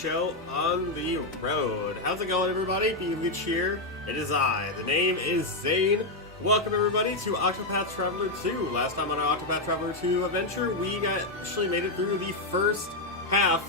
show on the road. How's it going, everybody? Be good cheer. It is I. The name is Zane. Welcome, everybody, to Octopath Traveler 2. Last time on our Octopath Traveler 2 adventure, we actually made it through the first half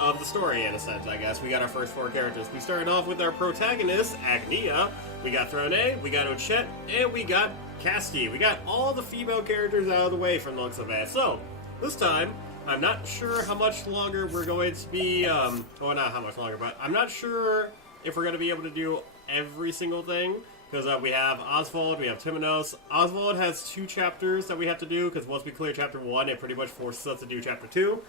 of the story, in a sense, I guess. We got our first four characters. We started off with our protagonist, Agnia. We got Throne, we got Ochette, and we got Casti. We got all the female characters out of the way from the looks of it. So, this time, I'm not sure how much longer we're going to be, well, not how much longer, but I'm not sure if we're going to be able to do every single thing, because we have Osvald, we have Temenos. Osvald has 2 chapters that we have to do, because once we clear chapter 1, it pretty much forces us to do chapter 2.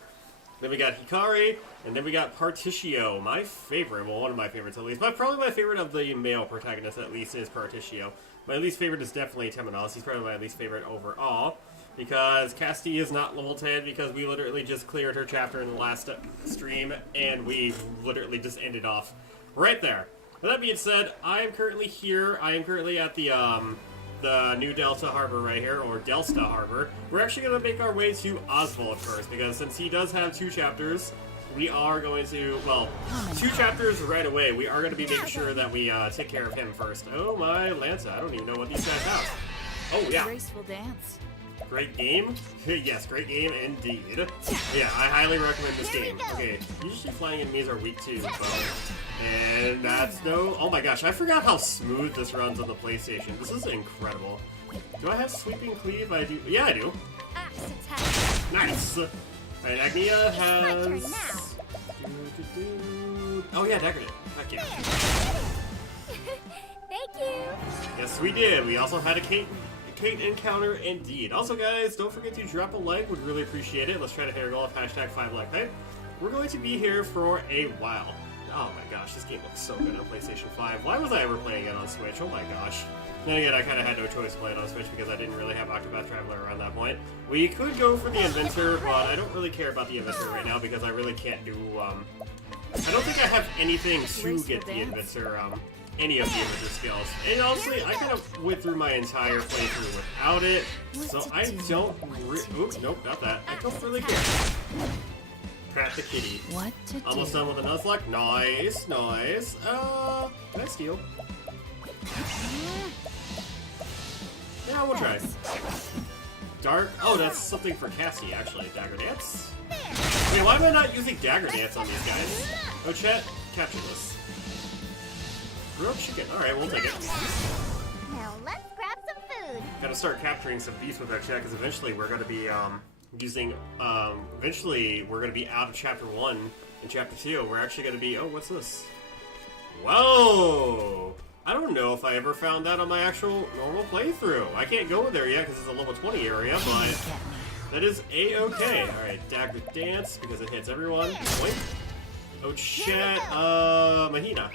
Then we got Hikari, and then we got Partitio, my favorite, well, one of my favorites at least, but probably my favorite of the male protagonists at least is Partitio. My least favorite is definitely Temenos. He's probably my least favorite overall, because Casti is not level 10, because we literally just cleared her chapter in the last stream, and we literally just ended off right there. With that being said, I am currently here. I am currently at the New Delta Harbor right here, or Delsta Harbor. We're actually going to make our way to Osvald first, because since he does have 2 chapters, we are going to, well, 2 chapters right away. We are going to be making sure that we take care of him first. Oh my Lanza, I don't even know what these guys have. Oh yeah. Graceful dance. Great game? Yes, great game indeed. Yeah, I highly recommend this game. Okay, usually flying enemies are weak to bow. And that's no... Oh my gosh, I forgot how smooth this runs on the PlayStation. This is incredible. Do I have Sweeping Cleave? I do. Yeah, I do. Nice! Alright, Agnia has... Oh yeah, Dagger did. Heck yeah. Thank you. Yes, we did. We also had a Kate encounter indeed. Also, guys, don't forget to drop a like. Would really appreciate it. Let's try to hit our goal of hashtag 5like. We're going to be here for a while. Oh my gosh, this game looks so good on PlayStation 5. Why was I ever playing it on Switch? Oh my gosh. Then again, I kind of had no choice to play it on Switch because I didn't really have Octopath Traveler around that point. We could go for the Inventor, but I don't really care about the Inventor right now because I really can't do, I don't think I have anything to get the Inventor, any of the Inventor skills. And honestly, I kind of went through my entire playthrough without it, so I don't oops, nope, not that. I don't really care. Trap the kitty. What to Almost do? done with a Nuzlocke. Nice, nice. Can I steal? Yeah, we'll try. Dark. Oh, that's something for Casti, actually. Dagger Dance? Wait, why am I not using Dagger Dance on these guys? Oh, chat, capture this. Grilled chicken. Alright, we'll take it. Now let's grab some food. Gotta start capturing some beasts with our chat, because eventually we're gonna be, eventually we're gonna be out of chapter 1 and chapter 2. We're actually gonna be, oh, what's this? Whoa! I don't know if I ever found that on my actual normal playthrough. I can't go there yet because it's a level 20 area, but that is a-okay. Alright, Dagger Dance, because it hits everyone. Wait. Oh, chat, Mahina.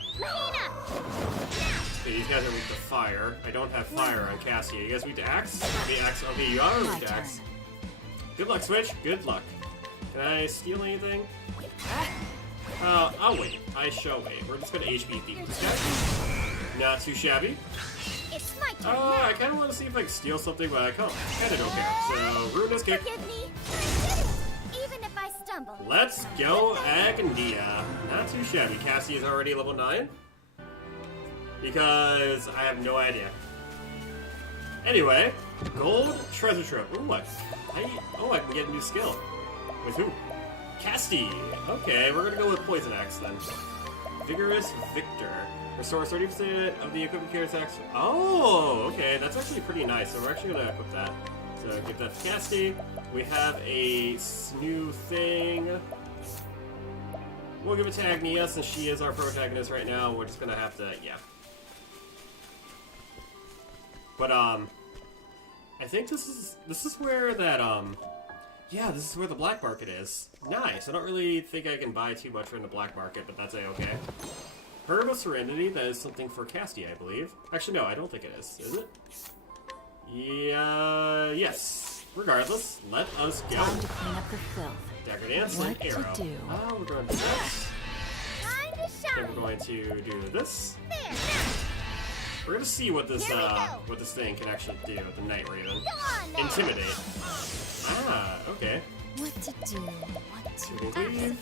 Okay, these guys are weak to fire. I don't have fire on Casti. You guys weak to axe? Okay, axe. Okay, you are weak to axe. Good luck, Switch. Good luck. Can I steal anything? I'll wait. I shall wait. We're just gonna HP thief this guy. Not too shabby. It's my turn now. I kind of want to see if I can steal something, but I kind of don't care. So, Ruinous Kick. Forgive me. Even if I stumble. Let's go, Agnia. Not too shabby. Cassie is already level 9. Because I have no idea. Anyway, gold treasure trove. Ooh, what? I can get a new skill. With who? Casti. Okay, we're gonna go with Poison Axe then. Vigorous Victor. Restores 30% of the equipment carries axe. Oh, okay, that's actually pretty nice. So we're actually gonna equip that. So give that to Casti. We have a new thing. We'll give it to Agnia since she is our protagonist right now. We're just gonna have to, yeah. But I think this is where that yeah, this is where the black market is. Nice. I don't really think I can buy too much from the black market, but that's a-okay. Herb of Serenity, that is something for Casti, I believe. Actually, no, I don't think it is. Is it? Yeah, yes. Regardless, let us go. Time to clean up the filth. Dagger Dance What and to Arrow. do? We're going to do this. Time to Then shine. we're going to do this. There, now. We're gonna see what this Here we go. what this thing can actually do. The Night Raven. Go on now. Intimidate. Okay. What to do? What to Shooting do? cleave.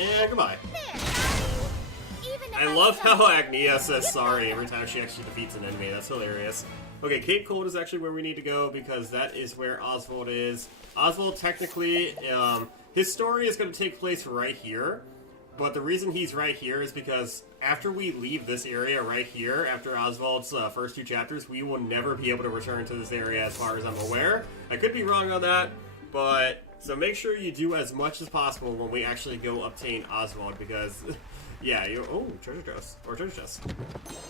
And goodbye. There, sorry. Even if I love how stumble. Agnia says sorry every time she actually defeats an enemy. That's hilarious. Okay, Cape Cold is actually where we need to go because that is where Osvald is. Osvald, technically, his story is going to take place right here. But the reason he's right here is because after we leave this area right here, after Osvald's first 2 chapters, we will never be able to return to this area as far as I'm aware. I could be wrong on that, but so make sure you do as much as possible when we actually go obtain Osvald because... Yeah, oh, treasure chest. Or treasure chest.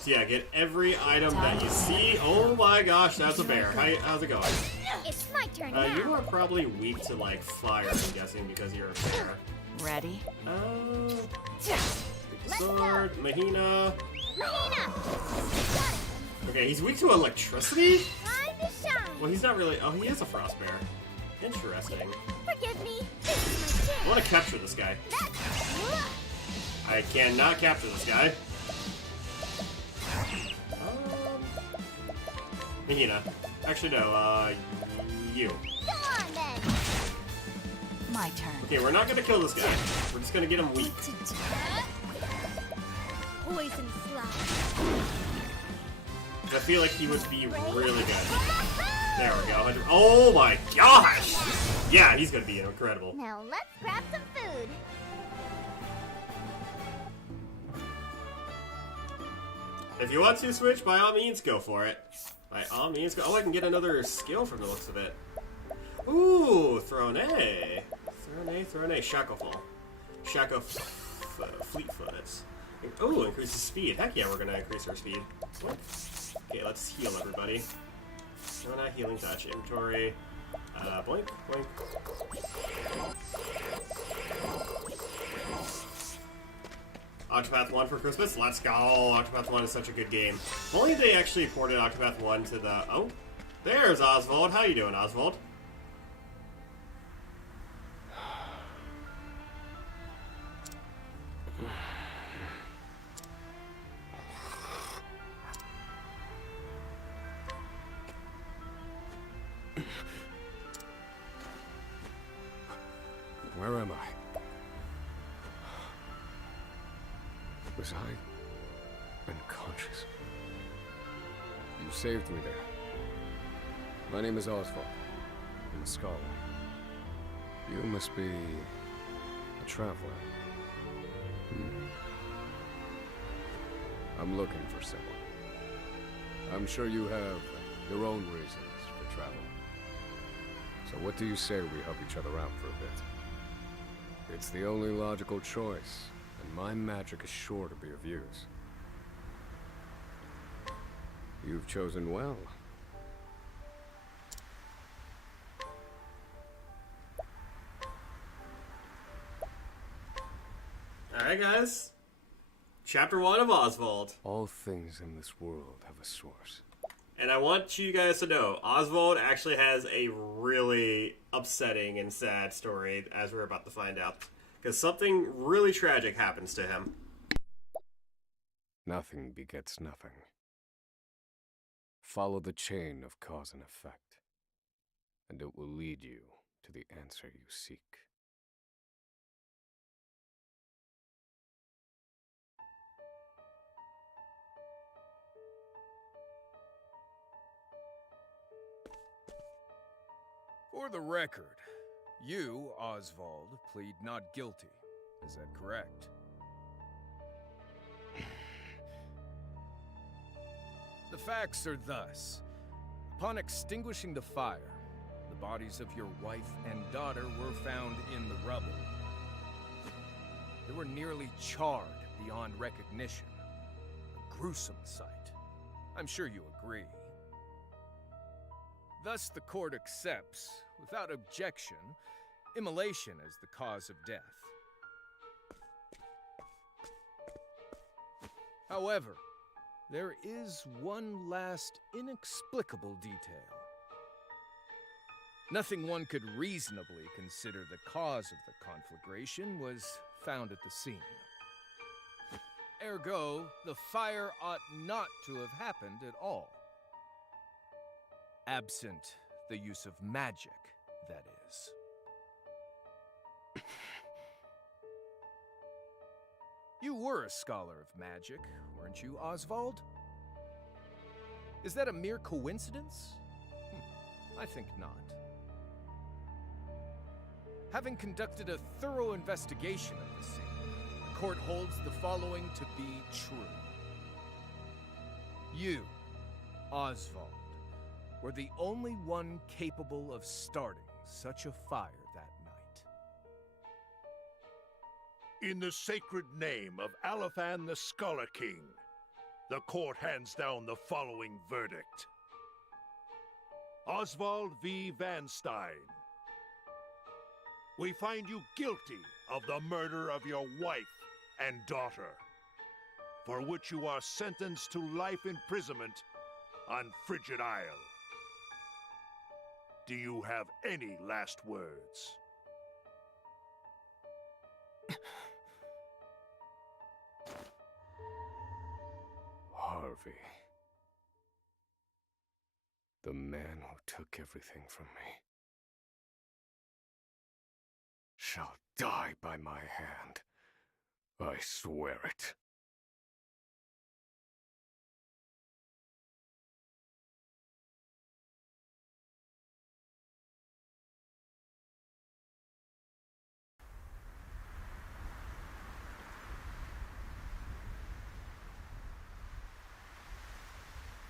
So yeah, get every item that you see. Oh my gosh, that's a bear. How's it going? It's my turn now. You are probably weak to, like, fire, I'm guessing, because you're a bear. Ready? Sword, Mahina. Mahina! Got it. Okay, he's weak to electricity? Time to shine. Well, he's not really... Oh, he is a frost bear. Interesting. Forgive me. This is my I chance. want to capture this guy. I cannot capture this guy. Mahina. Actually, no, you. Go on then. My turn. Okay, we're not gonna kill this guy. We're just gonna get him weak. Poison slide. I feel like he would be really good. There we go. Oh my gosh! Yeah, he's gonna be incredible. Now let's grab some food. If you want to switch, by all means, go for it. By all means, go. Oh, I can get another skill from the looks of it. Ooh, Throne. Throne. Shacklefall. Fleetfoot. Oh, increases speed. Heck yeah, we're gonna increase our speed. What? Okay, let's heal everybody. No, not healing touch. Inventory. Boink, boink. Octopath 1 for Christmas? Let's go! Octopath 1 is such a good game. If only they actually ported Octopath 1 to the... Oh, there's Osvald. How you doing, Osvald? Where am I? Was I unconscious? You saved me there. My name is Osvald. I'm a scholar. You must be a traveler. I'm looking for someone. I'm sure you have your own reasons for travel. So what do you say we help each other out for a bit? It's the only logical choice, and my magic is sure to be of use. You've chosen well. Alright, guys. Chapter 1 of Osvald. All things in this world have a source. And I want you guys to know, Osvald actually has a really upsetting and sad story, as we're about to find out. Because something really tragic happens to him. Nothing begets nothing. Follow the chain of cause and effect, and it will lead you to the answer you seek. For the record, you, Osvald, plead not guilty. Is that correct? The facts are thus. Upon extinguishing the fire, the bodies of your wife and daughter were found in the rubble. They were nearly charred beyond recognition. A gruesome sight. I'm sure you agree. Thus, the court accepts, without objection, immolation as the cause of death. However, there is one last inexplicable detail. Nothing one could reasonably consider the cause of the conflagration was found at the scene. Ergo, the fire ought not to have happened at all. Absent the use of magic, that is. You were a scholar of magic, weren't you, Osvald? Is that a mere coincidence? I think not. Having conducted a thorough investigation of the scene, the court holds the following to be true. You, Osvald, were the only one capable of starting such a fire that night. In the sacred name of Alephan the Scholar King, the court hands down the following verdict. Osvald V. Van Stein. We find you guilty of the murder of your wife and daughter, for which you are sentenced to life imprisonment on Frigid Isle. Do you have any last words? Harvey. The man who took everything from me shall die by my hand. I swear it.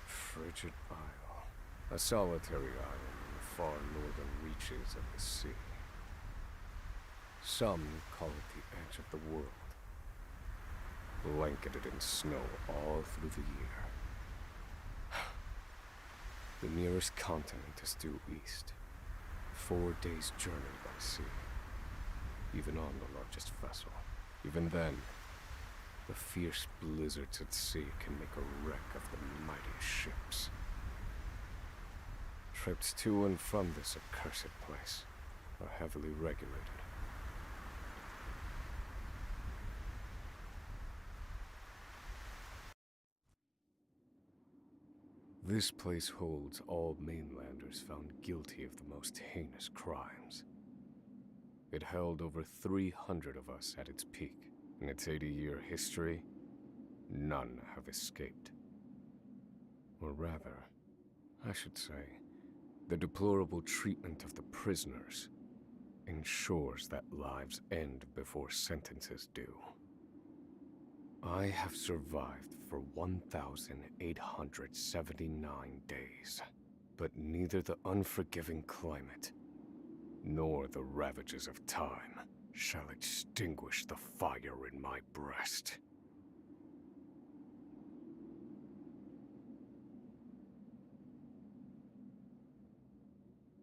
Frigid Isle, a solitary island in the far northern reaches of the sea. Some call it the edge of the world, blanketed in snow all through the year. The nearest continent is due east, 4 days' journey by sea, even on the largest vessel. Even then, the fierce blizzards at sea can make a wreck of the mightiest ships. Trips to and from this accursed place are heavily regulated. This place holds all mainlanders found guilty of the most heinous crimes. It held over 300 of us at its peak. In its 80-year history, none have escaped. Or rather, I should say, the deplorable treatment of the prisoners ensures that lives end before sentences do. I have survived for 1,879 days, but neither the unforgiving climate nor the ravages of time shall extinguish the fire in my breast.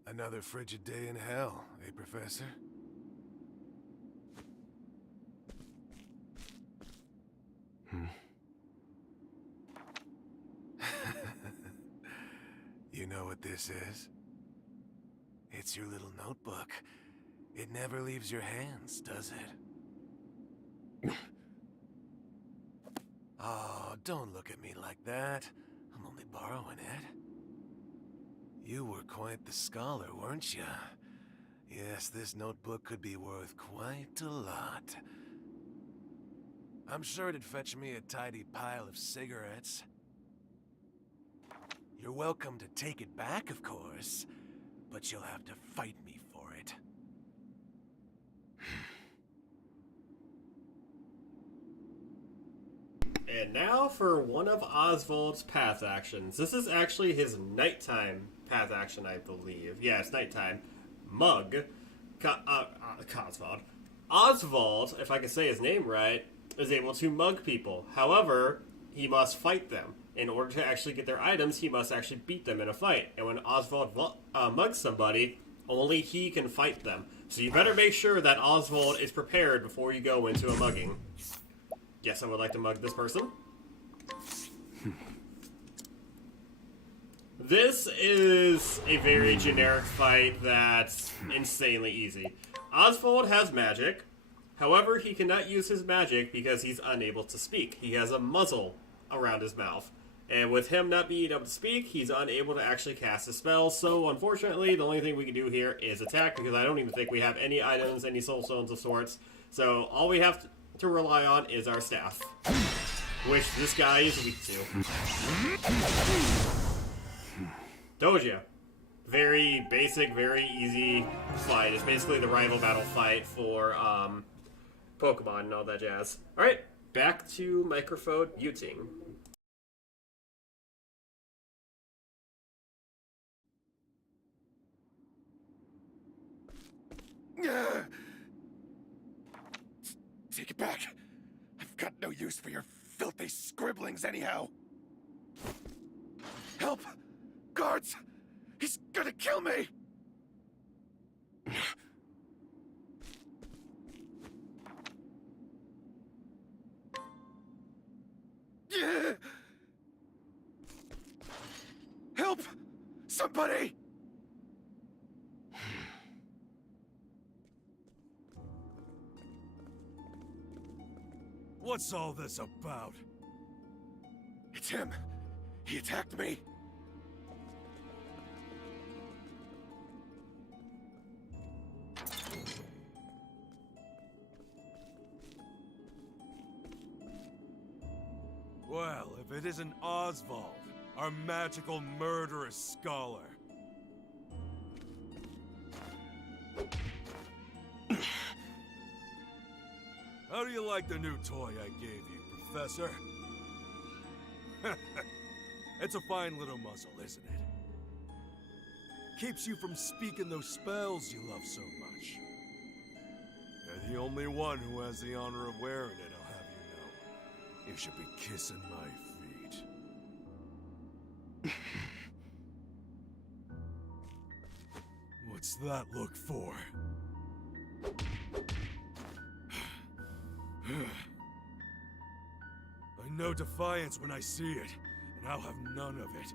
Another frigid day in hell, eh, Professor? You know what this is? It's your little notebook. It never leaves your hands, does it? Oh, don't look at me like that. I'm only borrowing it. You were quite the scholar, weren't you? Yes, this notebook could be worth quite a lot. I'm sure it'd fetch me a tidy pile of cigarettes. You're welcome to take it back, of course, but you'll have to fight me for it. And now for one of Osvald's path actions. This is actually his nighttime path action, I believe. Yeah, it's nighttime. Mug. Osvald. Osvald, if I can say his name right, is able to mug people. However, he must fight them. In order to actually get their items, he must actually beat them in a fight. And when Osvald mugs somebody, only he can fight them. So you better make sure that Osvald is prepared before you go into a mugging. Yes, I would like to mug this person. This is a very generic fight that's insanely easy. Osvald has magic. However, he cannot use his magic because he's unable to speak. He has a muzzle around his mouth. And with him not being able to speak, he's unable to actually cast a spell. So, unfortunately, the only thing we can do here is attack, because I don't even think we have any items, any soul stones of sorts. So, all we have to... to rely on is our staff, which this guy is weak to. Told ya. Very basic, very easy fight. It's basically the rival battle fight for Pokemon and all that jazz. Alright, back to microphone muting. Take it back. I've got no use for your filthy scribblings anyhow. Help! Guards! He's gonna kill me! Help! Somebody! What's all this about? It's him. He attacked me. Well, if it isn't Osvald, our magical murderous scholar. How do you like the new toy I gave you, Professor? It's a fine little muzzle, isn't it? Keeps you from speaking those spells you love so much. You're the only one who has the honor of wearing it, I'll have you know. You should be kissing my feet. What's that look for? I know defiance when I see it, and I'll have none of it.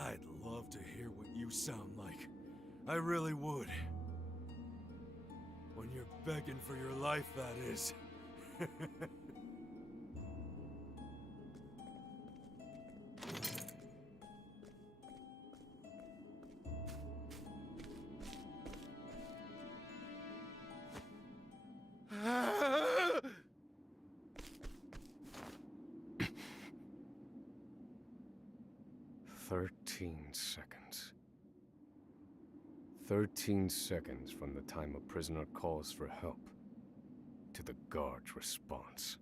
I'd love to hear what you sound like. I really would. When you're begging for your life, that is. Seconds. 13 seconds from the time a prisoner calls for help to the guard's response.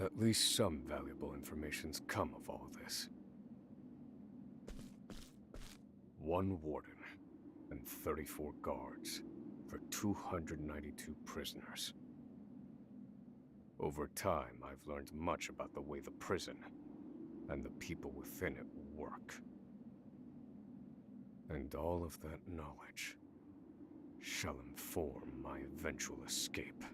At least some valuable information's come of all this. 1 warden and 34 guards for 292 prisoners. Over time, I've learned much about the way the prison and the people within it work. And all of that knowledge shall inform my eventual escape.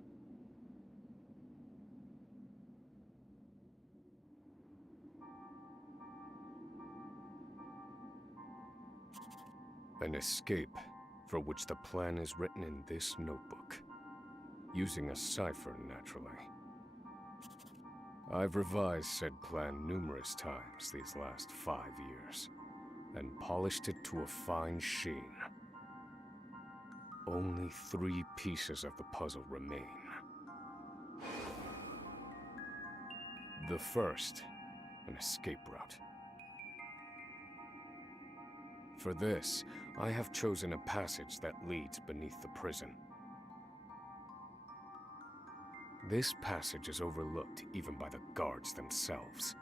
An escape for which the plan is written in this notebook, using a cipher, naturally. I've revised said plan numerous times these last 5 years, and polished it to a fine sheen. Only 3 pieces of the puzzle remain. The first, an escape route. For this, I have chosen a passage that leads beneath the prison. This passage is overlooked even by the guards themselves,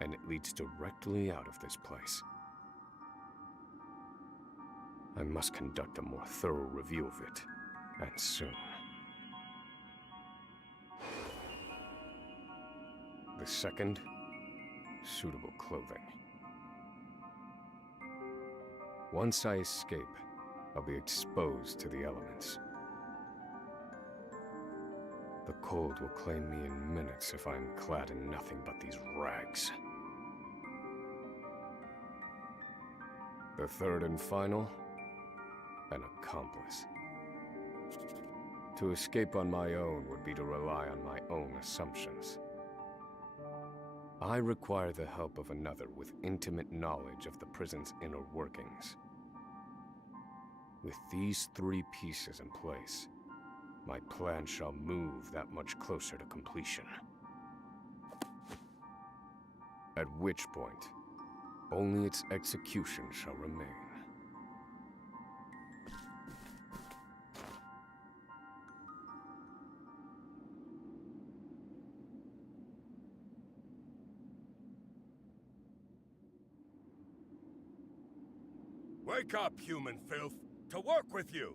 and it leads directly out of this place. I must conduct a more thorough review of it, and soon. The second, suitable clothing. Once I escape, I'll be exposed to the elements. The cold will claim me in minutes if I'm clad in nothing but these rags. The third and final, an accomplice. To escape on my own would be to rely on my own assumptions. I require the help of another with intimate knowledge of the prison's inner workings, With these 3 pieces in place, my plan shall move that much closer to completion. At which point, only its execution shall remain. Wake up, human filth! To work with you!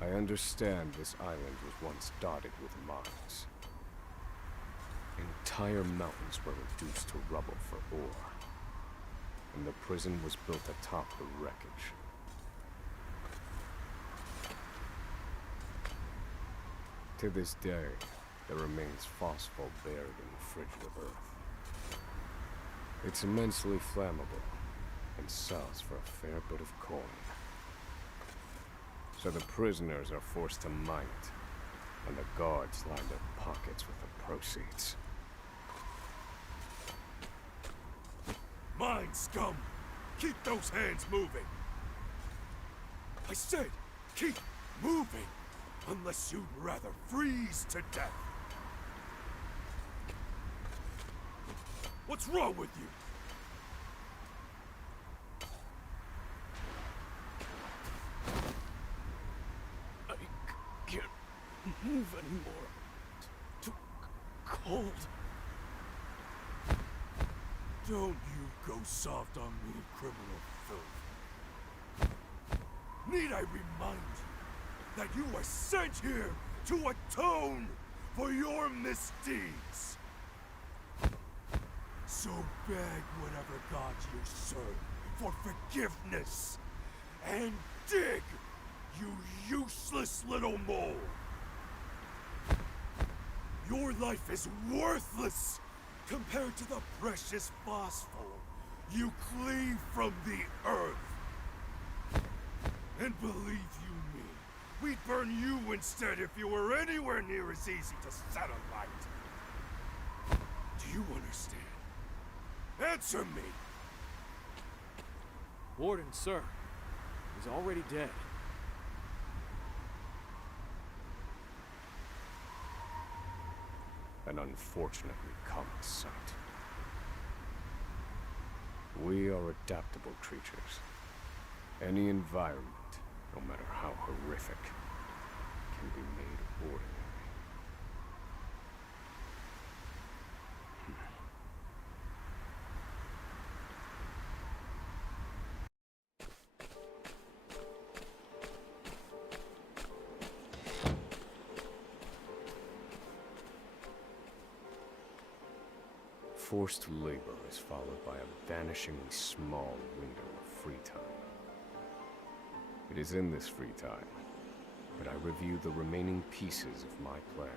I understand this island was once dotted with mines. Entire mountains were reduced to rubble for ore, and the prison was built atop the wreckage. To this day, there remains phosphor buried in the frigid of earth. It's immensely flammable, and sells for a fair bit of coin. So the prisoners are forced to mine it, and the guards line their pockets with the proceeds. Mine, scum! Keep those hands moving! I said, keep moving! Unless you'd rather freeze to death! What's wrong with you? I can't move anymore. Too cold. Don't you go soft on me, criminal filth. Need I remind you that you were sent here to atone for your misdeeds? So beg whatever god you serve for forgiveness, and dig, you useless little mole! Your life is worthless compared to the precious phosphor you cleave from the earth. And believe you me, we'd burn you instead if you were anywhere near as easy to set alight. Do you understand? Answer me! Warden, sir. He's already dead. An unfortunately common sight. We are adaptable creatures. Any environment, no matter how horrific, can be made ordinary. Forced labor is followed by a vanishingly small window of free time. It is in this free time that I review the remaining pieces of my plan.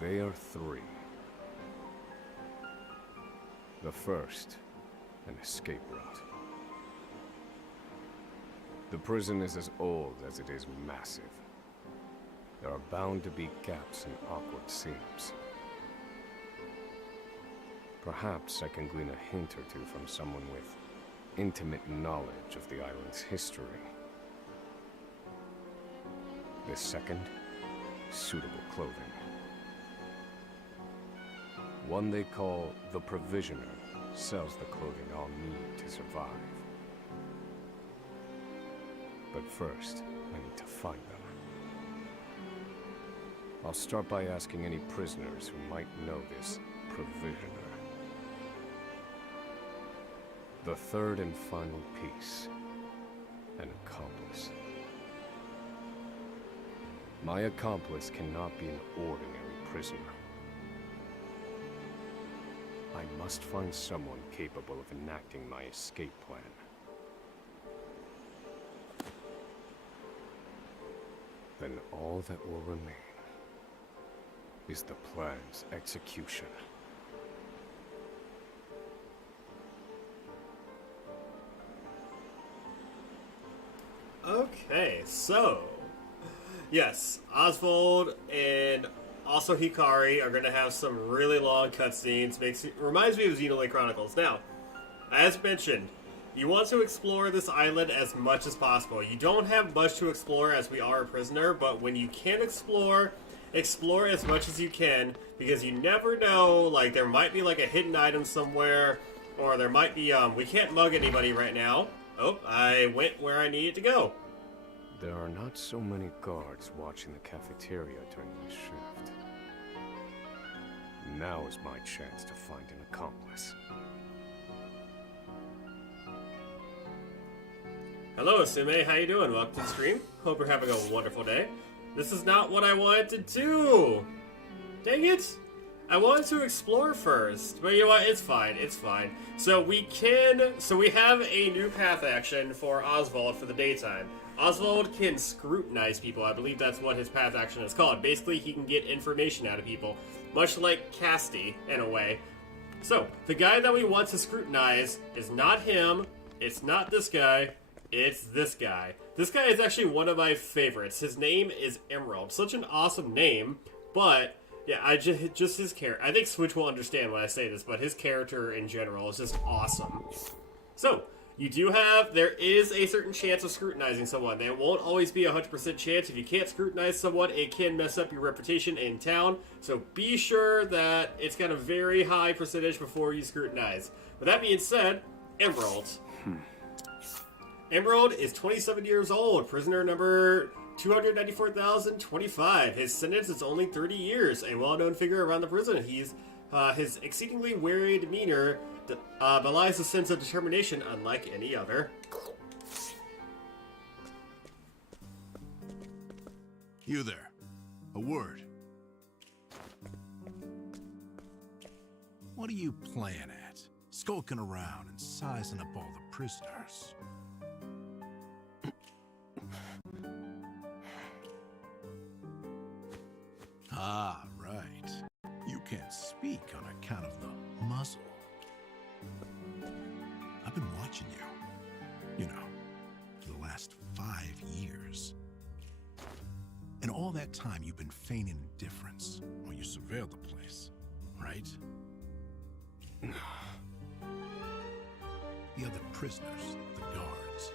They are 3. The first, an escape route. The prison is as old as it is massive. There are bound to be gaps and awkward seams. Perhaps I can glean a hint or two from someone with intimate knowledge of the island's history. The second, suitable clothing. One they call the Provisioner sells the clothing I'll need to survive. But first, I need to find them. I'll start by asking any prisoners who might know this Provisioner. The third and final piece, an accomplice. My accomplice cannot be an ordinary prisoner. I must find someone capable of enacting my escape plan. Then all that will remain is the plan's execution. So, yes, Osvald and also Hikari are going to have some really long cutscenes. Reminds me of Xenoblade Chronicles. Now, as mentioned, you want to explore this island as much as possible. You don't have much to explore as we are a prisoner, but when you can explore as much as you can, because you never know, like, there might be, like, a hidden item somewhere, or there might be, we can't mug anybody right now. Oh, I went where I needed to go. There are not so many guards watching the cafeteria during my shift. Now is my chance to find an accomplice. Hello, Asume. How you doing? Welcome to the stream. Hope you're having a wonderful day. This is not what I wanted to do. Dang it. I wanted to explore first, but you know what? It's fine. It's fine. So we have a new path action for Osvald for the daytime. Osvald can scrutinize people. I believe that's what his path action is called. Basically, he can get information out of people, much like Casty in a way. So the guy that we want to scrutinize is not him. It's not this guy. It's this guy. This guy is actually one of my favorites. His name is Emerald. Such an awesome name, but yeah, just his character. I think Switch will understand when I say this, but his character in general is just awesome. So, there is a certain chance of scrutinizing someone. There won't always be a 100% chance. If you can't scrutinize someone, it can mess up your reputation in town. So be sure that it's got a very high percentage before you scrutinize. With that being said, Emerald. Emerald is 27 years old, prisoner number 294,025. His sentence is only 30 years, a well-known figure around the prison. His exceedingly wary demeanor belies a sense of determination unlike any other. You there. A word. What are you playing at? Skulking around and sizing up all the prisoners. Ah, right. You can't speak on account of the muzzle. I've been watching you, for the last 5 years. And all that time you've been feigning indifference while you surveilled the place, right? The other prisoners, the guards,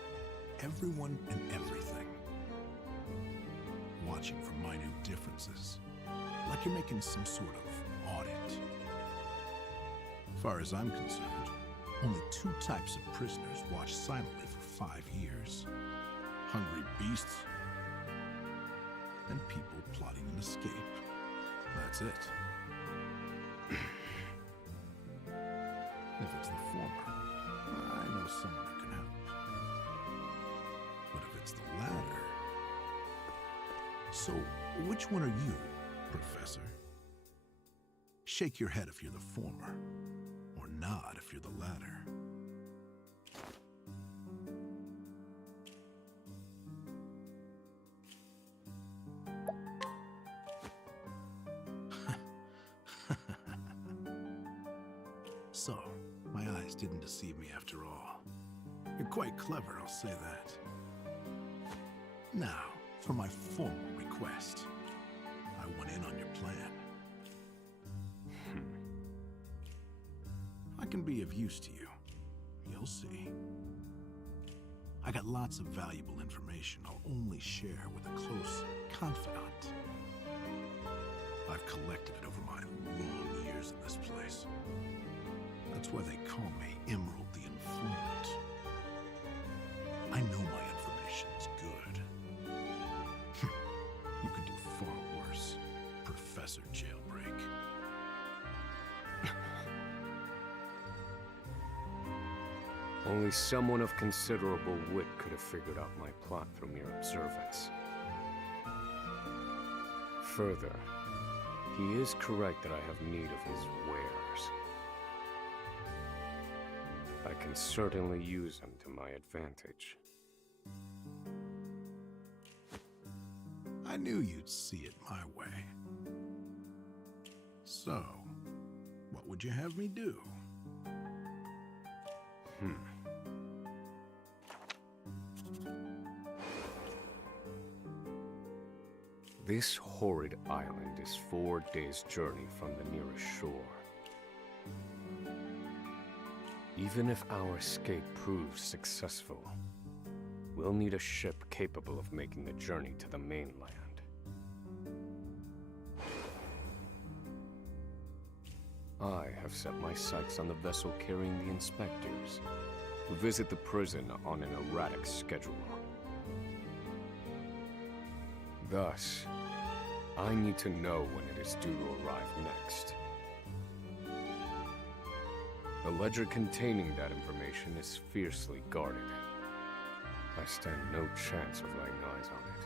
everyone and everything. Watching for minute differences. Like you're making some sort of audit. As far as I'm concerned, only 2 types of prisoners watch silently for 5 years. Hungry beasts and people plotting an escape. That's it. If it's the former, I know someone who can help. But if it's the latter... So, which one are you, Professor? Shake your head if you're the former, or nod if you're the latter. So, my eyes didn't deceive me after all. You're quite clever, I'll say that. Now, for my formal request. I went in on your plan. I can be of use to you. You'll see. I got lots of valuable information I'll only share with a close confidant. I've collected it over my long years in this place. That's why they call me Emerald the Informant. I know my information's good. You could do far worse, Professor Jailbreak. Only someone of considerable wit could have figured out my plot through mere observance. Further, he is correct that I have need of his wares. I can certainly use them to my advantage. I knew you'd see it my way. So, what would you have me do? This horrid island is 4 days' journey from the nearest shore. Even if our escape proves successful, we'll need a ship capable of making the journey to the mainland. I have set my sights on the vessel carrying the inspectors, who visit the prison on an erratic schedule. Thus, I need to know when it is due to arrive next. The ledger containing that information is fiercely guarded. I stand no chance of laying eyes on it.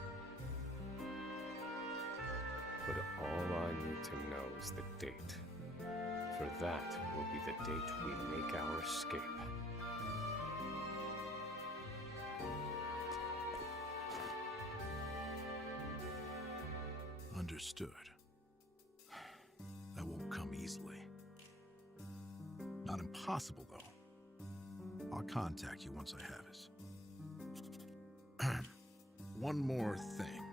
But all I need to know is the date. For that will be the date we make our escape. Understood. That won't come easily. Not impossible, though. I'll contact you once I have it. One more thing.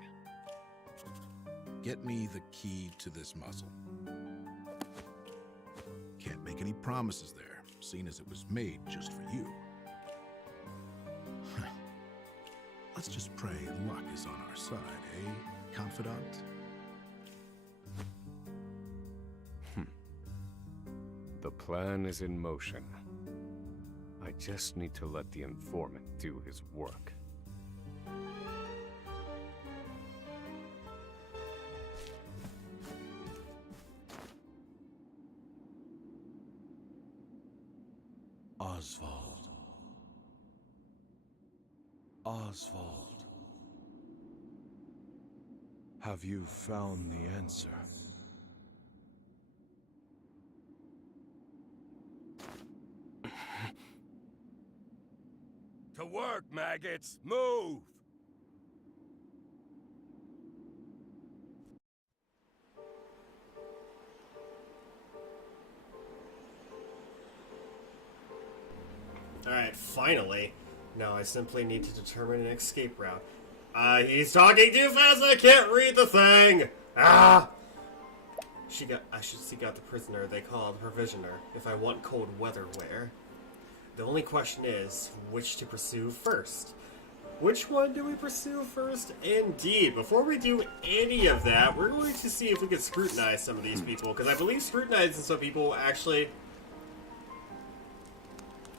Get me the key to this muzzle. Can't make any promises there, seeing as it was made just for you. Let's just pray luck is on our side, eh, confidant? The plan is in motion. I just need to let the informant do his work. Osvald. Osvald. Have you found the answer? To work, maggots! Move! Alright, finally. Now I simply need to determine an escape route. He's talking too fast, I can't read the thing! Ah! I should seek out the prisoner they called Provisioner if I want cold weather wear. The only question is, which to pursue first? Which one do we pursue first? Indeed, before we do any of that, we're going to see if we can scrutinize some of these people, because I believe scrutinizing some people actually...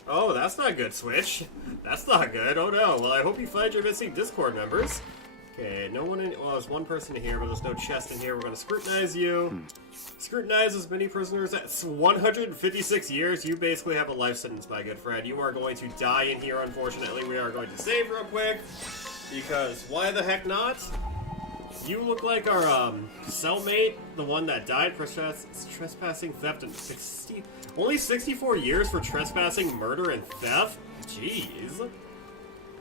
Oh, that's not good, Switch. That's not good. Oh no. Well, I hope you find your missing Discord members. Okay, no one in... Well, there's one person in here, but there's no chest in here. We're going to scrutinize you. Scrutinize as many prisoners. That's 156 years. You basically have a life sentence, my good friend. You are going to die in here, unfortunately. We are going to save real quick. Because why the heck not? You look like our cellmate, the one that died for trespassing, theft, and only 64 years for trespassing, murder, and theft? Jeez.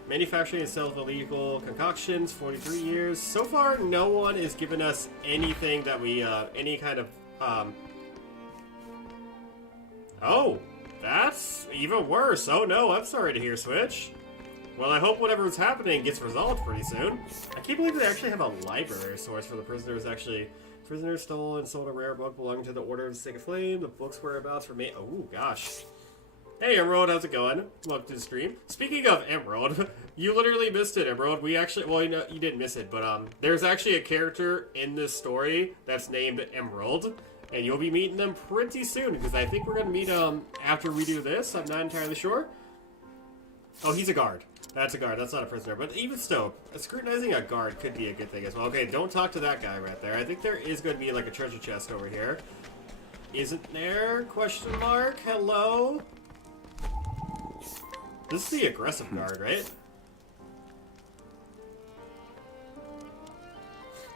Manufacturing and sale of illegal concoctions, 43 years. So far, no one has given us anything that we, any kind of, Oh, that's even worse. Oh no, I'm sorry to hear, Switch. Well, I hope whatever's happening gets resolved pretty soon. I can't believe they actually have a library source for the prisoners, actually. Prisoners stole and sold a rare book belonging to the Order of the Sacred Flame. The book's whereabouts remain... Oh, gosh. Hey, Emerald, how's it going? Welcome to the stream. Speaking of Emerald, you literally missed it, Emerald. We actually... Well, you didn't miss it, but there's actually a character in this story that's named Emerald. And you'll be meeting them pretty soon, because I think we're going to meet after we do this. I'm not entirely sure. Oh, he's a guard. That's a guard. That's not a prisoner. But even still, scrutinizing a guard could be a good thing as well. Okay, don't talk to that guy right there. I think there is going to be like a treasure chest over here. Isn't there? Question mark? Hello? This is the aggressive guard, right?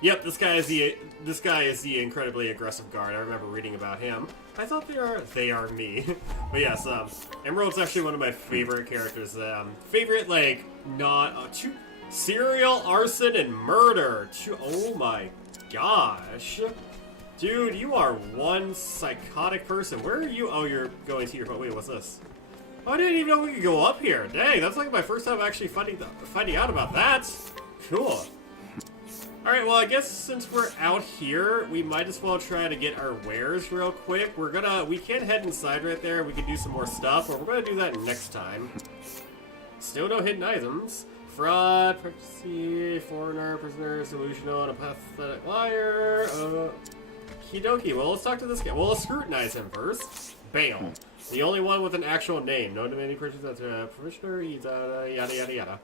Yep, this guy is the incredibly aggressive guard. I remember reading about him. I thought they are me. But yes, Emerald's actually one of my favorite characters. Favorite, like, serial arson and murder. Oh my gosh. Dude, you are one psychotic person. Where are you? Oh, you're going to your... Wait, what's this? Oh, I didn't even know we could go up here. Dang, that's like my first time actually finding out about that. Cool. Alright, well, I guess since we're out here, we might as well try to get our wares real quick. We can head inside right there, we can do some more stuff, but we're gonna do that next time. Still no hidden items. Fraud, pregnancy, foreigner, prisoner, delusional, and a pathetic liar. Kidoki. Well, let's talk to this guy. Well, let's scrutinize him first. Bale. The only one with an actual name. No demanding purchase that's a provisioner, yada yada yada.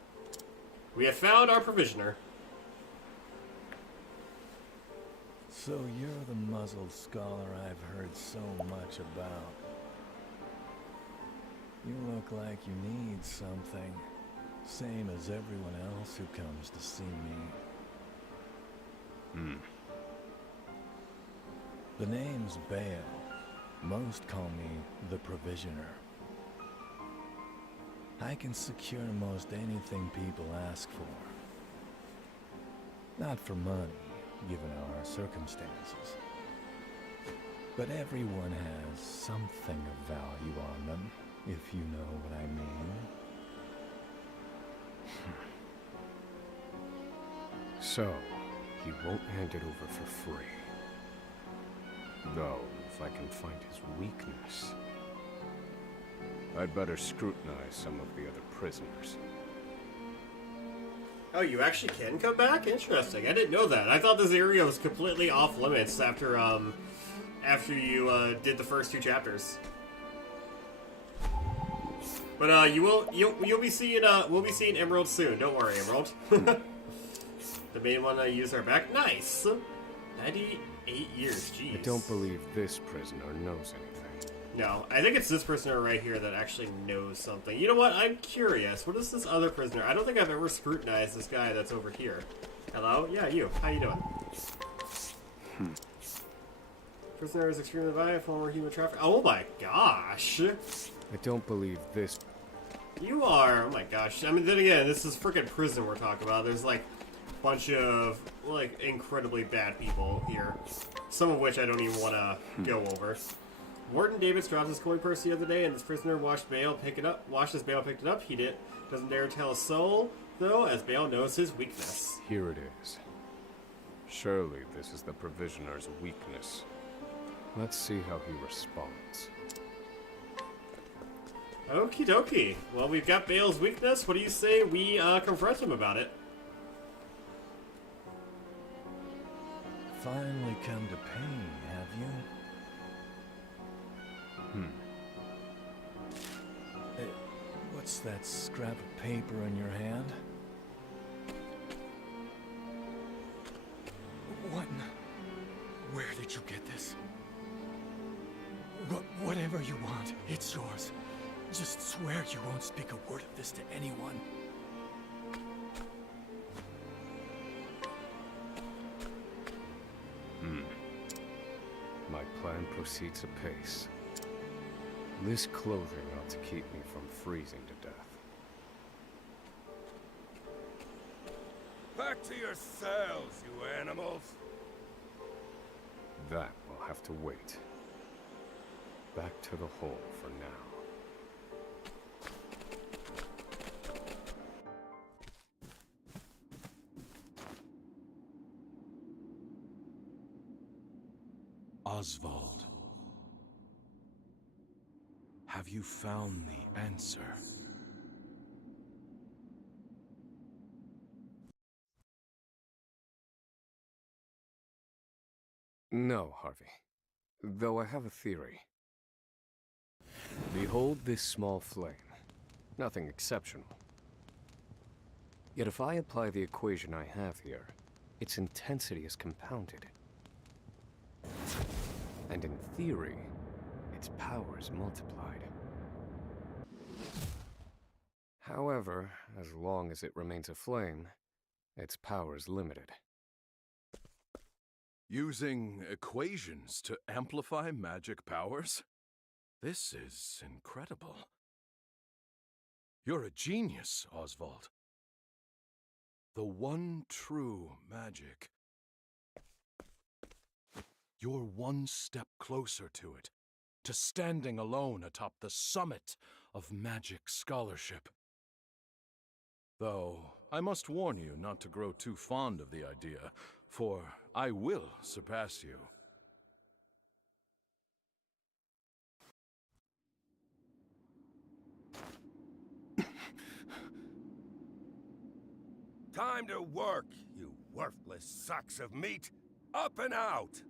We have found our provisioner. So you're the muzzled scholar I've heard so much about. You look like you need something. Same as everyone else who comes to see me. The name's Bale. Most call me the Provisioner. I can secure most anything people ask for. Not for money, given our circumstances. But everyone has something of value on them, if you know what I mean. So, he won't hand it over for free. Though, if I can find his weakness, I'd better scrutinize some of the other prisoners. Oh, you actually can come back? Interesting. I didn't know that. I thought this area was completely off limits after you did the first 2 chapters. But you'll be seeing we'll be seeing Emerald soon. Don't worry, Emerald. The main one I use are back. Nice. 98 years. Jeez. I don't believe this prisoner knows anything. No, I think it's this prisoner right here that actually knows something. You know what? I'm curious. What is this other prisoner? I don't think I've ever scrutinized this guy that's over here. Hello? Yeah, you. How you doing? Prisoner is extremely violent, former human trafficker. Oh my gosh! I don't believe this. You are. Oh my gosh. I mean, then again, this is freaking prison we're talking about. There's like a bunch of like incredibly bad people here. Some of which I don't even want to go over. Warden Davis dropped his coin purse the other day, and this prisoner watched Bale pick it up. Watched as Bale picked it up. He doesn't dare tell a soul, though, as Bale knows his weakness. Here it is. Surely this is the provisioner's weakness. Let's see how he responds. Okie dokie. Well, we've got Bale's weakness. What do you say we confront him about it? Finally come to pain, have you? What's that scrap of paper in your hand? What? Where did you get this? Whatever you want, it's yours. Just swear you won't speak a word of this to anyone. My plan proceeds apace. This clothing ought to keep me from freezing to death. Back to your cells, you animals! That will have to wait. Back to the hole for now. Osvald. Have you found the answer? No, Harvey. Though I have a theory. Behold this small flame. Nothing exceptional. Yet if I apply the equation I have here, its intensity is compounded. And in theory, its power is multiplied. However, as long as it remains a flame, its power is limited. Using equations to amplify magic powers? This is incredible. You're a genius, Osvald. The one true magic. You're one step closer to it, to standing alone atop the summit of magic scholarship. Though, I must warn you not to grow too fond of the idea, for I will surpass you. Time to work, you worthless sacks of meat! Up and out!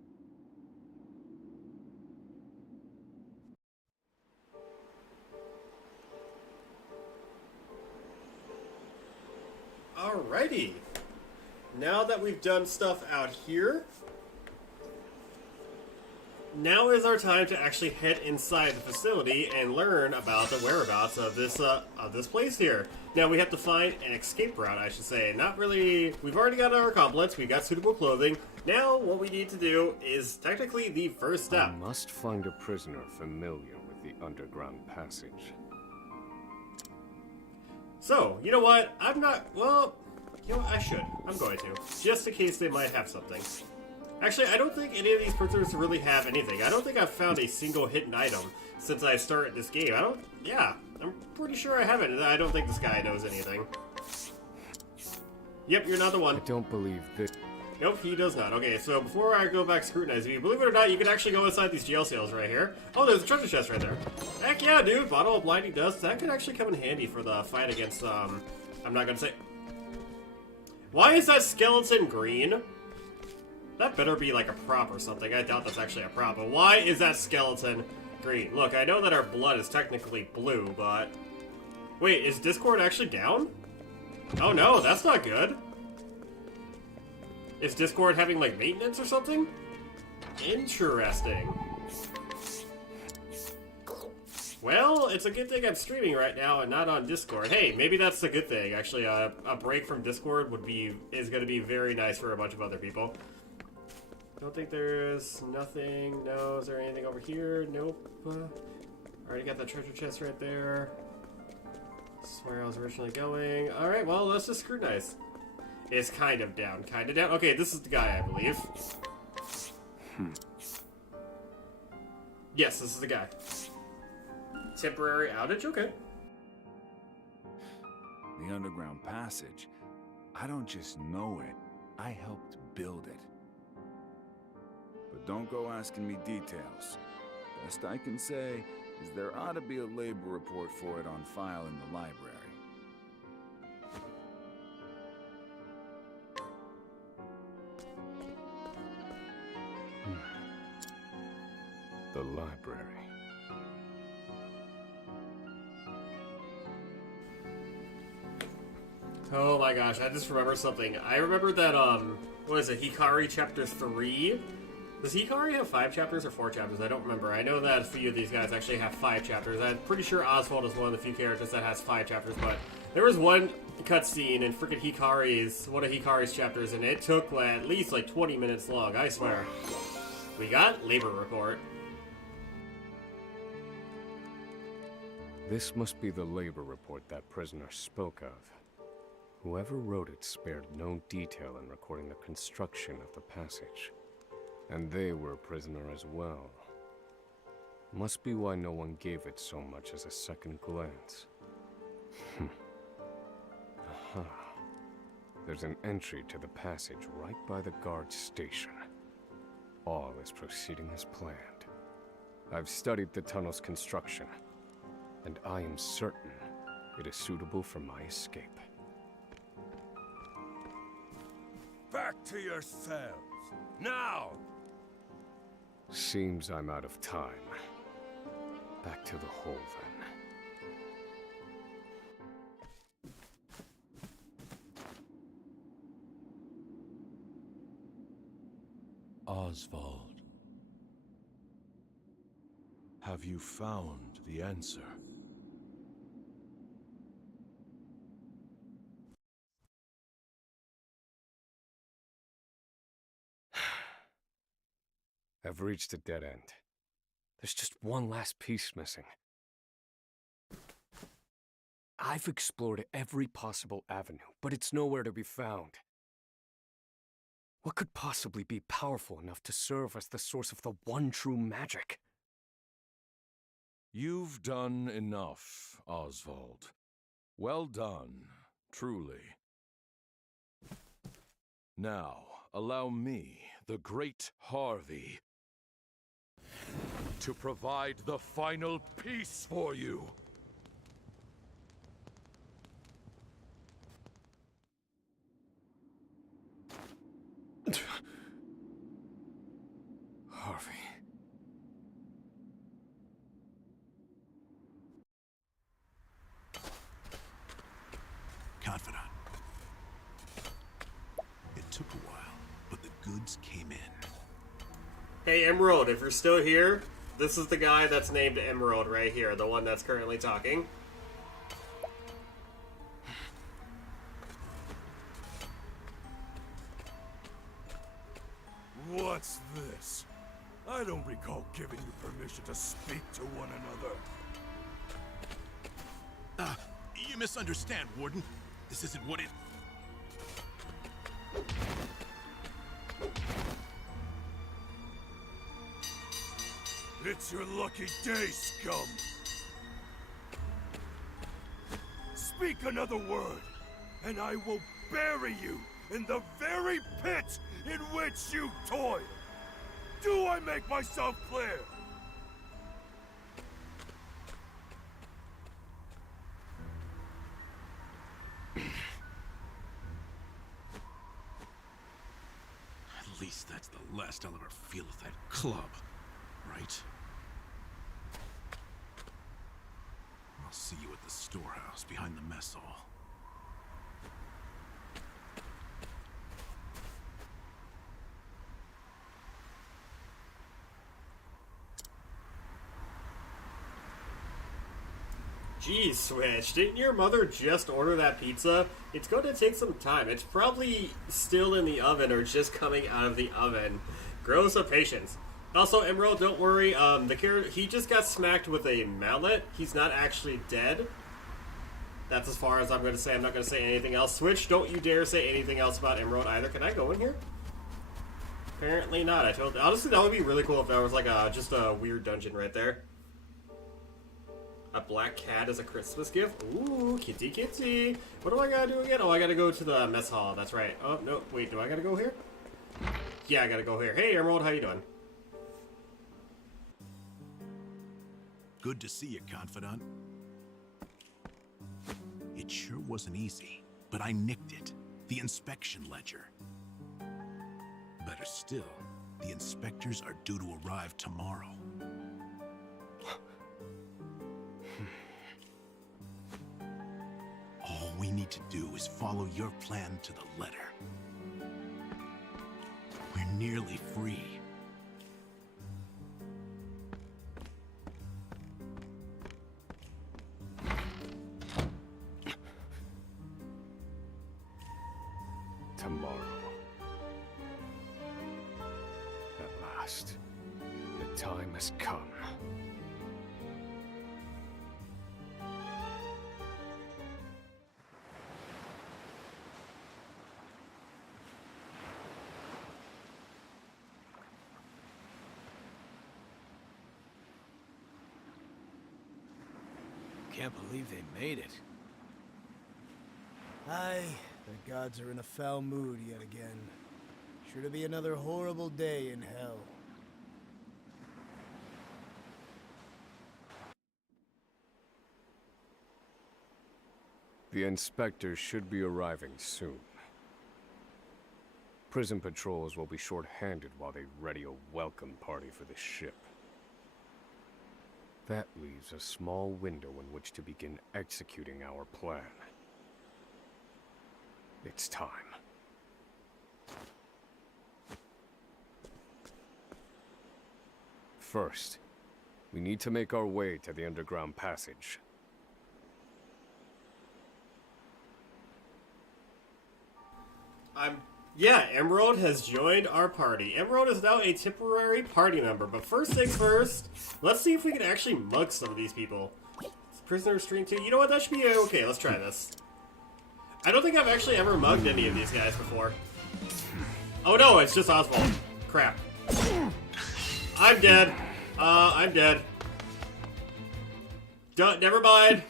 Alrighty. Now that we've done stuff out here, now is our time to actually head inside the facility and learn about the whereabouts of this place here. Now we have to find an escape route, I should say. Not really. We've already got our accomplice. We've got suitable clothing. Now what we need to do is technically the first step. I must find a prisoner familiar with the underground passage. So, you know what? I'm not. Well, you know what? I should. I'm going to. Just in case they might have something. Actually, I don't think any of these prisoners really have anything. I don't think I've found a single hidden item since I started this game. I'm pretty sure I haven't. I don't think this guy knows anything. Yep, you're not the one. I don't believe this. Nope, he does not. Okay, so before I go back scrutinizing you, believe it or not, you can actually go inside these jail cells right here. Oh, there's a treasure chest right there. Heck yeah, dude. Bottle of blinding dust. That could actually come in handy for the fight against, I'm not gonna say... Why is that skeleton green? That better be like a prop or something. I doubt that's actually a prop. But why is that skeleton green? Look, I know that our blood is technically blue, but... Wait, is Discord actually down? Oh no, that's not good. Is Discord having, like, maintenance or something? Interesting. Well, it's a good thing I'm streaming right now and not on Discord. Hey, maybe that's a good thing. Actually, a break from Discord is going to be very nice for a bunch of other people. Don't think there's nothing. No, is there anything over here? Nope. Already got the treasure chest right there. This is where I was originally going. Alright, well, let's just scrutinize. It's kind of down. Okay, this is the guy, I believe. Yes, this is the guy. Temporary outage? Okay. The underground passage. I don't just know it. I helped build it. But don't go asking me details. Best I can say is there ought to be a labor report for it on file in the library. The library. Oh my gosh, I just remembered something. I remember that, what is it, Hikari Chapter 3? Does Hikari have 5 chapters or 4 chapters? I don't remember. I know that a few of these guys actually have 5 chapters. I'm pretty sure Osvald is one of the few characters that has 5 chapters, but there was one cutscene in freaking one of Hikari's chapters, and it took at least like 20 minutes long, I swear. We got labor report. This must be the labor report that prisoner spoke of. Whoever wrote it spared no detail in recording the construction of the passage. And they were a prisoner as well. Must be why no one gave it so much as a second glance. Aha. There's an entry to the passage right by the guard station. All is proceeding as planned. I've studied the tunnel's construction, and I am certain it is suitable for my escape. Back to your cells! Now! Seems I'm out of time. Back to the hole, then. Osvald. Have you found the answer? I've reached a dead end. There's just one last piece missing. I've explored every possible avenue, but it's nowhere to be found. What could possibly be powerful enough to serve as the source of the one true magic? You've done enough, Osvald. Well done, truly. Now, allow me, the great Harvey, to provide the final piece for you. Harvey. Confidant. It took a while, but the goods came in. Hey, Emerald, if you're still here, this is the guy that's named Emerald right here, the one that's currently talking. What's this? I don't recall giving you permission to speak to one another. You misunderstand, Warden. This isn't what it... It's your lucky day, scum! Speak another word, and I will bury you in the very pit in which you toil! Do I make myself clear? At least that's the last I'll ever feel of that club, right? I'll see you at the storehouse behind the mess hall. Geez, Switch, didn't your mother just order that pizza? It's going to take some time. It's probably still in the oven or just coming out of the oven. Grow some patience. Also, Emerald, don't worry. The character, he just got smacked with a mallet. He's not actually dead. That's as far as I'm going to say. I'm not going to say anything else. Switch, don't you dare say anything else about Emerald either. Can I go in here? Apparently not. Honestly, that would be really cool if there was like just a weird dungeon right there. A black cat as a Christmas gift? Ooh, kitty kitty. What do I gotta do again? Oh, I gotta go to the mess hall. That's right. Oh, no. Wait, do I gotta go here? Yeah, I gotta go here. Hey, Emerald, how you doing? Good to see you, Confidant. It sure wasn't easy, but I nicked it. The inspection ledger. Better still, the inspectors are due to arrive tomorrow. All we need to do is follow your plan to the letter. We're nearly free. Tomorrow. At last, the time has come. Can't believe they made it. Aye, the gods are in a foul mood yet again. Sure to be another horrible day in hell. The inspectors should be arriving soon. Prison patrols will be short-handed while they ready a welcome party for the ship. That leaves a small window in which to begin executing our plan. It's time. First, we need to make our way to the underground passage. Yeah, Emerald has joined our party. Emerald is now a temporary party member, but first things first, let's see if we can actually mug some of these people. Prisoner Stream 2, you know what, that should be okay, let's try this. I don't think I've actually ever mugged any of these guys before. Oh no, it's just Osvald. Crap. I'm dead. I'm dead. Never mind.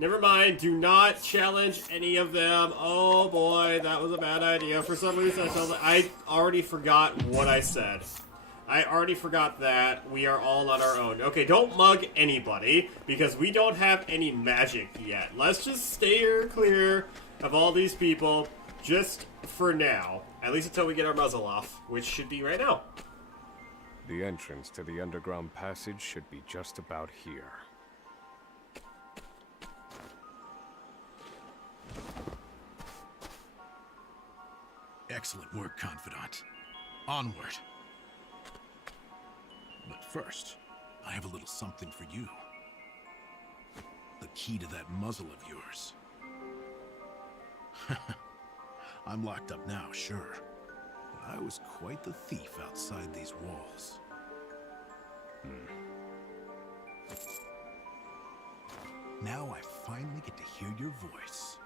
Never mind, do not challenge any of them. Oh boy, that was a bad idea. For some reason, I already forgot what I said. I already forgot that we are all on our own. Okay, don't mug anybody, because we don't have any magic yet. Let's just stay clear of all these people, just for now. At least until we get our muzzle off, which should be right now. The entrance to the underground passage should be just about here. Excellent work, Confidant. Onward. But first, I have a little something for you. The key to that muzzle of yours. I'm locked up now, sure. But I was quite the thief outside these walls. Now I finally get to hear your voice.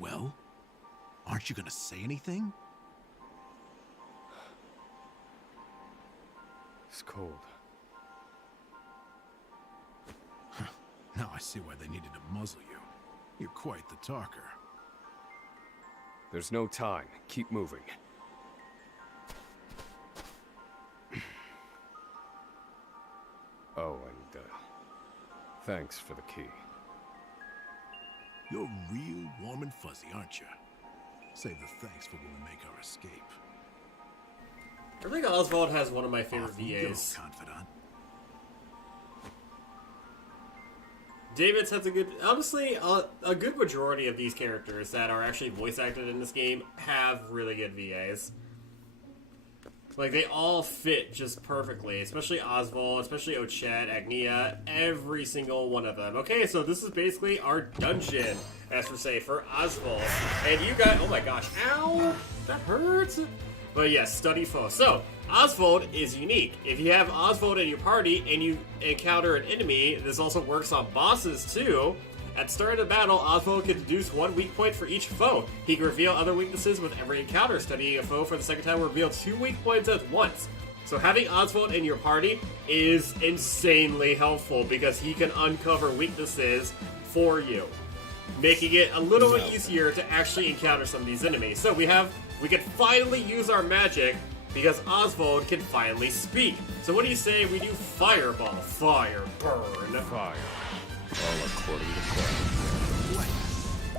Well, aren't you gonna say anything? It's cold. Now I see why they needed to muzzle you. You're quite the talker. There's no time. Keep moving. Oh, and, thanks for the key. You're real warm and fuzzy, aren't you? Save the thanks for when we make our escape. I think Osvald has one of my favorite Off you VAs. go, Confidant. David's has a good, honestly, a good majority of these characters that are actually voice acted in this game have really good VAs. Like, they all fit just perfectly, especially Osvald, especially Ochet, Agnia, every single one of them. Okay, so this is basically our dungeon, as per se, for Osvald. And you got, oh my gosh, ow, that hurts. But yes, study foe. So, Osvald is unique. If you have Osvald in your party and you encounter an enemy, this also works on bosses too. At the start of the battle, Osvald can deduce one weak point for each foe. He can reveal other weaknesses with every encounter. Studying a foe for the second time will reveal 2 weak points at once. So having Osvald in your party is insanely helpful because he can uncover weaknesses for you, making it a little bit easier to actually encounter some of these enemies. So we can finally use our magic because Osvald can finally speak. So what do you say we do fireball, fire, burn, Fire. All according to plan.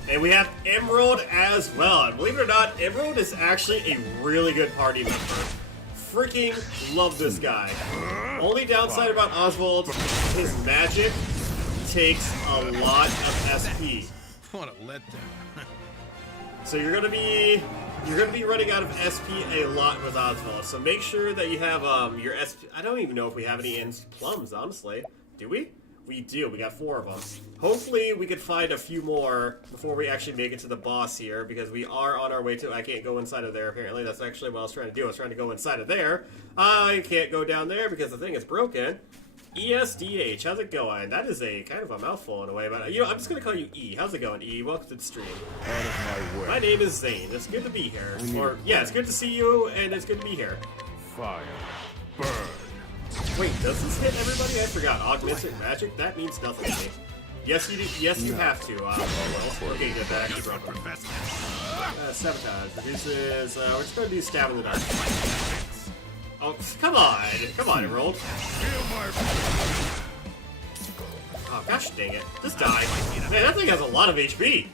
and we have Emerald as well. And believe it or not, Emerald is actually a really good party member. Freaking love this guy. Only downside about Osvald, his magic takes a lot of SP. What a letdown. So you're gonna be running out of SP a lot with Osvald. So make sure that you have your SP. I don't even know if we have any plums, honestly. Do we? We do. We got 4 of them. Hopefully we could find a few more before we actually make it to the boss here, because we are on our way to. I can't go inside of there. Apparently, that's actually what I was trying to do. I was trying to go inside of there. I can't go down there because the thing is broken. ESDH, how's it going? That is a kind of a mouthful in a way, but I'm just gonna call you E. How's it going, E? Welcome to the stream. Out of my way. My name is Zane. It's good to be here. Or yeah, it's good to see you, and it's good to be here. Fire. Burn. Wait, does this hit everybody? I forgot. Augmented magic? That means nothing to me. Yes, you do. Yes, you have to. Well, okay, good. That actually broke. Sabotage reduces. We're just gonna do stab in the dark. Oh, come on, Emerald. Oh, gosh dang it. Just die. Man, that thing has a lot of HP.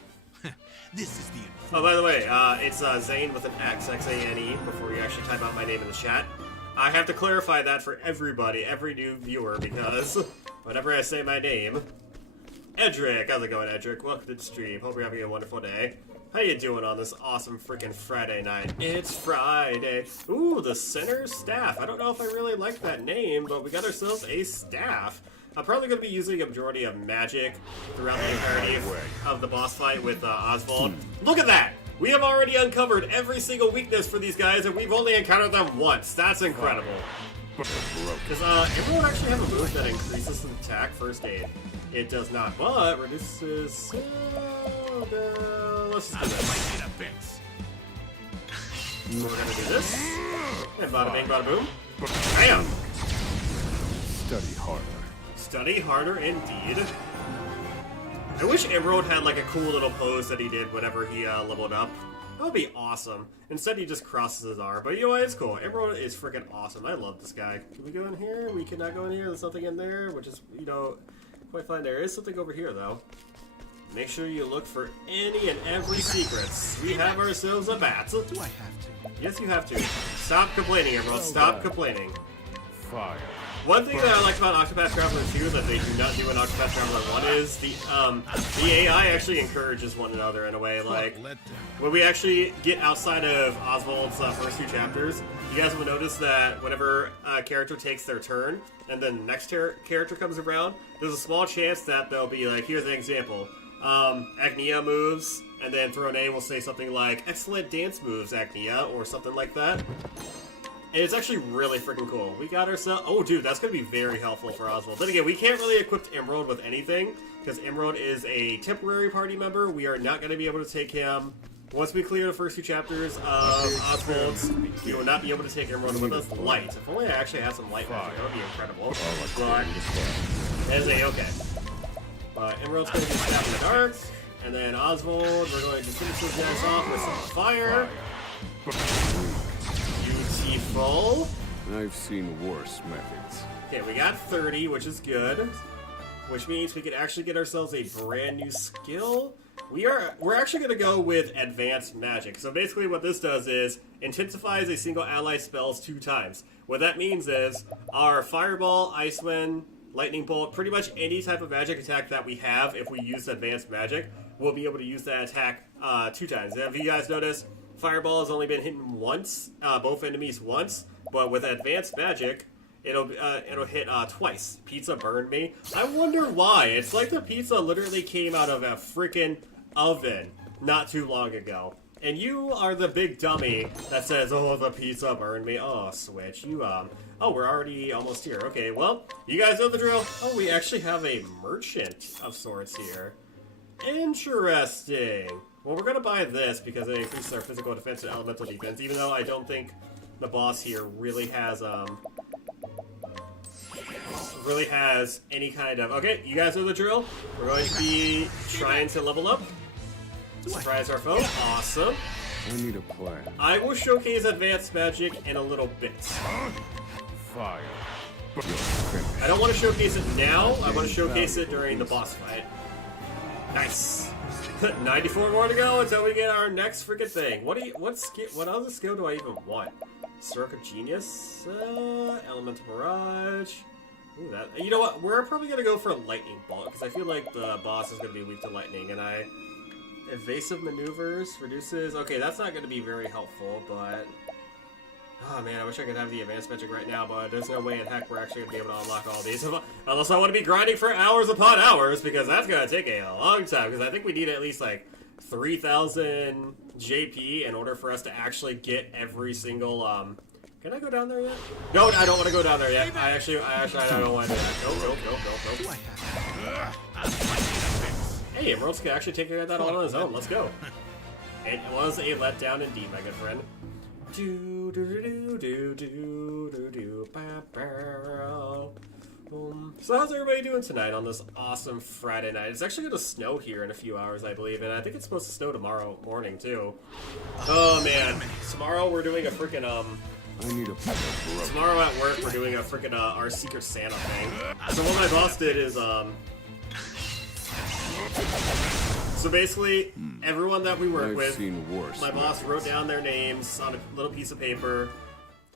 This is the. Oh, by the way, it's Zane with an X, X-A-N-E, before you actually type out my name in the chat. I have to clarify that for everybody, every new viewer, because whenever I say my name... Edric, how's it going, Edric? Welcome to the stream. Hope you're having a wonderful day. How you doing on this awesome freaking Friday night? It's Friday. Ooh, the center staff. I don't know if I really like that name, but we got ourselves a staff. I'm probably going to be using a majority of magic throughout the entirety of the boss fight with Osvald. Look at that! We have already uncovered every single weakness for these guys, and we've only encountered them once. That's incredible. Does everyone actually have a move that increases the attack first aid? It does not, but reduces... let's just do this. We're gonna do this. And bada bing, bada boom. Bam! Study harder. Study harder indeed. I wish Emerald had like a cool little pose that he did whenever he leveled up. That would be awesome. Instead he just crosses his arm. But you know what, it's cool. Emerald is freaking awesome. I love this guy. Can we go in here? We cannot go in here. There's nothing in there, which is, you know, quite fine. There is something over here though. Make sure you look for any and every secrets. We have ourselves a bat. Do I have to? Yes, you have to. Stop complaining, Emerald. Stop complaining. Fire. One thing that I like about Octopath Traveler 2 that they do not do in Octopath Traveler 1 is the AI actually encourages one another in a way. Like, when we actually get outside of Osvald's first two chapters, you guys will notice that whenever a character takes their turn, and then the next character comes around, there's a small chance that they'll be like, here's an example. Agnia moves, and then Throne A will say something like, excellent dance moves, Agnia, or something like that. And it's actually really freaking cool. We got ourselves... Oh, dude, that's going to be very helpful for Osvald. Then again, we can't really equip Emerald with anything, because Emerald is a temporary party member. We are not going to be able to take him. Once we clear the first two chapters of Oswald's, we will not be able to take Emerald with us. Light. If only I actually had some light magic, that would be incredible. But, as a okay. But Emerald's going to be stabbed in the dark. And then Osvald, we're going to finish this guys off with some fire. Beautiful. I've seen worse methods. Okay, we got 30, which is good. Which means we could actually get ourselves a brand new skill. We're actually going to go with Advanced Magic. So basically what this does is intensifies a single ally spells 2 times. What that means is our Fireball, Ice Wind, Lightning Bolt, pretty much any type of magic attack that we have, if we use Advanced Magic, we'll be able to use that attack 2 times. Now, if you guys notice, Fireball has only been hitting once, both enemies once, but with Advanced Magic, it'll hit twice. Pizza burned me. I wonder why. It's like the pizza literally came out of a freaking oven not too long ago. And you are the big dummy that says, oh, the pizza burned me. Oh, Switch, you, oh, we're already almost here. Okay, well, you guys know the drill. Oh, we actually have a merchant of sorts here. Interesting. Well, we're going to buy this because it increases our physical defense and elemental defense, even though I don't think the boss here really has any kind of... Okay, you guys know the drill. We're going to be trying to level up. Surprise our foe. Awesome. I need a plan. I will showcase Advanced Magic in a little bit. Fire. I don't want to showcase it now. I want to showcase it during the boss fight. Nice. 94 more to go until we get our next freaking thing. What other skill do I even want? Stroke of Genius, Elemental Barrage. Ooh, that. You know what? We're probably gonna go for Lightning Bolt because I feel like the boss is gonna be weak to lightning, and evasive maneuvers reduces. Okay, that's not gonna be very helpful, but oh man, I wish I could have the advanced magic right now, but there's no way in heck we're actually gonna be able to unlock all these unless I want to be grinding for hours upon hours, because that's gonna take a long time. Because I think we need at least like 3,000 JP in order for us to actually get every single Can I go down there yet? No, I don't want to go down there yet. I actually don't want to do that. Nope. Hey, Emeralds can actually take care of that all on his own. Let's go. It was a letdown indeed, my good friend. So how's everybody doing tonight on this awesome Friday night? It's actually going to snow here in a few hours, I believe, and I think it's supposed to snow tomorrow morning, too. Oh, man. Tomorrow we're doing a freaking, tomorrow at work we're doing a freaking, our Secret Santa thing. So what my boss did is, so basically, everyone that we work with, my boss wrote down their names on a little piece of paper,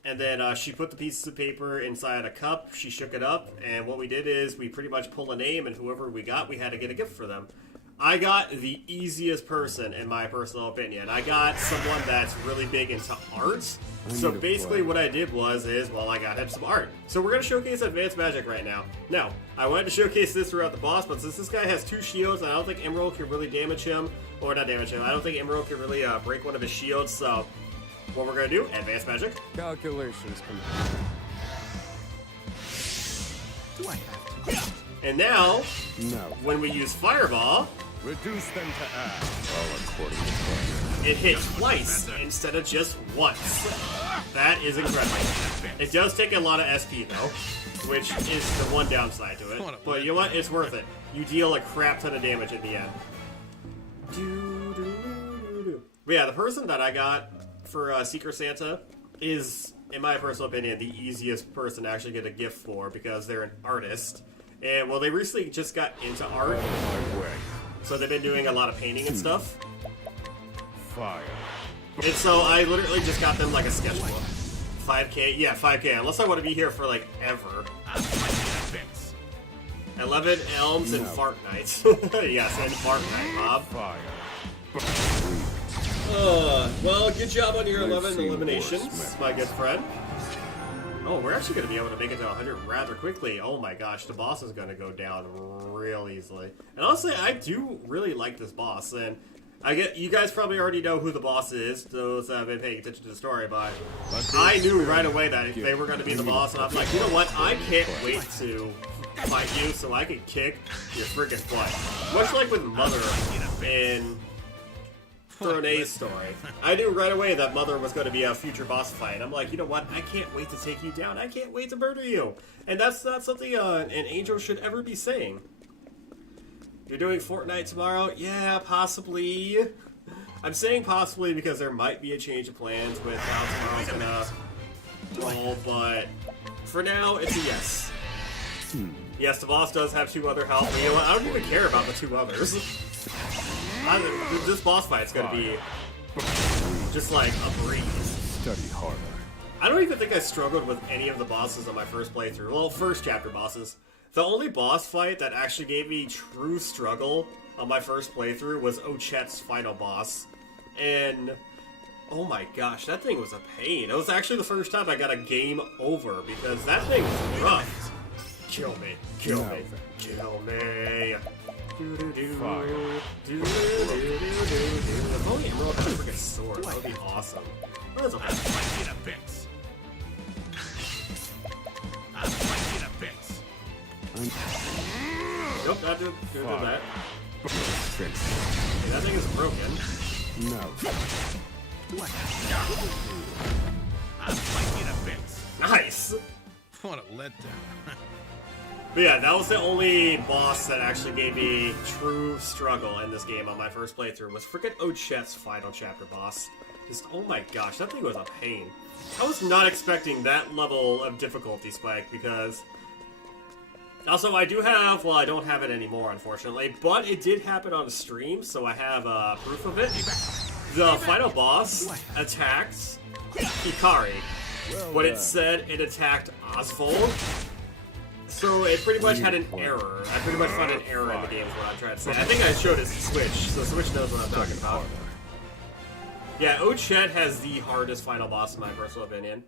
and then she put the pieces of paper inside a cup, she shook it up, and what we did is we pretty much pull a name, and whoever we got, we had to get a gift for them. I got the easiest person, in my personal opinion. I got someone that's really big into art. So basically what I did well, I got him some art. So we're going to showcase Advanced Magic right now. Now, I wanted to showcase this throughout the boss, but since this guy has 2 shields, and I don't think Emerald can really damage him, or not damage him, I don't think Emerald can really break one of his shields, so what we're going to do, Advanced Magic. Calculations complete. Do I have to? And now, No. when we use Fireball, Reduce them to ash. All according to plan. it hit twice instead of just once. That is incredible. It does take a lot of SP though, which is the one downside to it. But you know what? It's worth it. You deal a crap ton of damage in the end. But yeah, the person that I got for Secret Santa is, in my personal opinion, the easiest person to actually get a gift for because they're an artist. And well, they recently just got into art, so they've been doing a lot of painting and stuff. Fire. And so I literally just got them like a sketchbook. 5K? Yeah, 5K. Unless I want to be here for like ever. 11 Elms and Fart Nights. Yes, and Fart Night, Bob. Fire. Well, good job on your 11 eliminations, my good friend. Oh, we're actually going to be able to make it to 100 rather quickly. Oh my gosh, the boss is going to go down real easily. And honestly, I do really like this boss, and you guys probably already know who the boss is, those that have been paying attention to the story, but I knew right away that they were going to be the boss, and I'm like, you know what, I can't wait to fight you so I can kick your freaking butt. Much like with Mother in Throne's story. I knew right away that Mother was going to be a future boss fight. I'm like, you know what, I can't wait to take you down. I can't wait to murder you. And that's not something an angel should ever be saying. You're doing Fortnite tomorrow? Yeah, possibly. I'm saying possibly because there might be a change of plans with how tomorrow's gonna roll, but for now, it's a yes. Yes, the boss does have 2 other health, but you know what? I don't even care about the 2 others. This boss fight's gonna be just like a breeze. Study harder. I don't even think I struggled with any of the bosses on my first playthrough. Well, first chapter bosses. The only boss fight that actually gave me true struggle on my first playthrough was Ochet's final boss. And, oh my gosh, that thing was a pain. It was actually the first time I got a game over, because that thing was rough. Kill me, kill me, kill me. Fire. If only Emerald had a freaking sword, that would be awesome. That's a Nope, not do that. Okay, that thing is broken. No. Nice! What a letdown. But yeah, that was the only boss that actually gave me true struggle in this game on my first playthrough, was freaking Ochet's final chapter boss. Just, oh my gosh, that thing was a pain. I was not expecting that level of difficulty spike, because... Also, I do have, well, I don't have it anymore, unfortunately, but it did happen on stream, so I have proof of it. The final boss attacked Hikari, but it said it attacked Osvald. So it pretty much had an error. I pretty much found an error in the game is what I'm trying to say. I think I showed it to Switch, so Switch knows what I'm talking about. Yeah, Ochet has the hardest final boss in my personal opinion.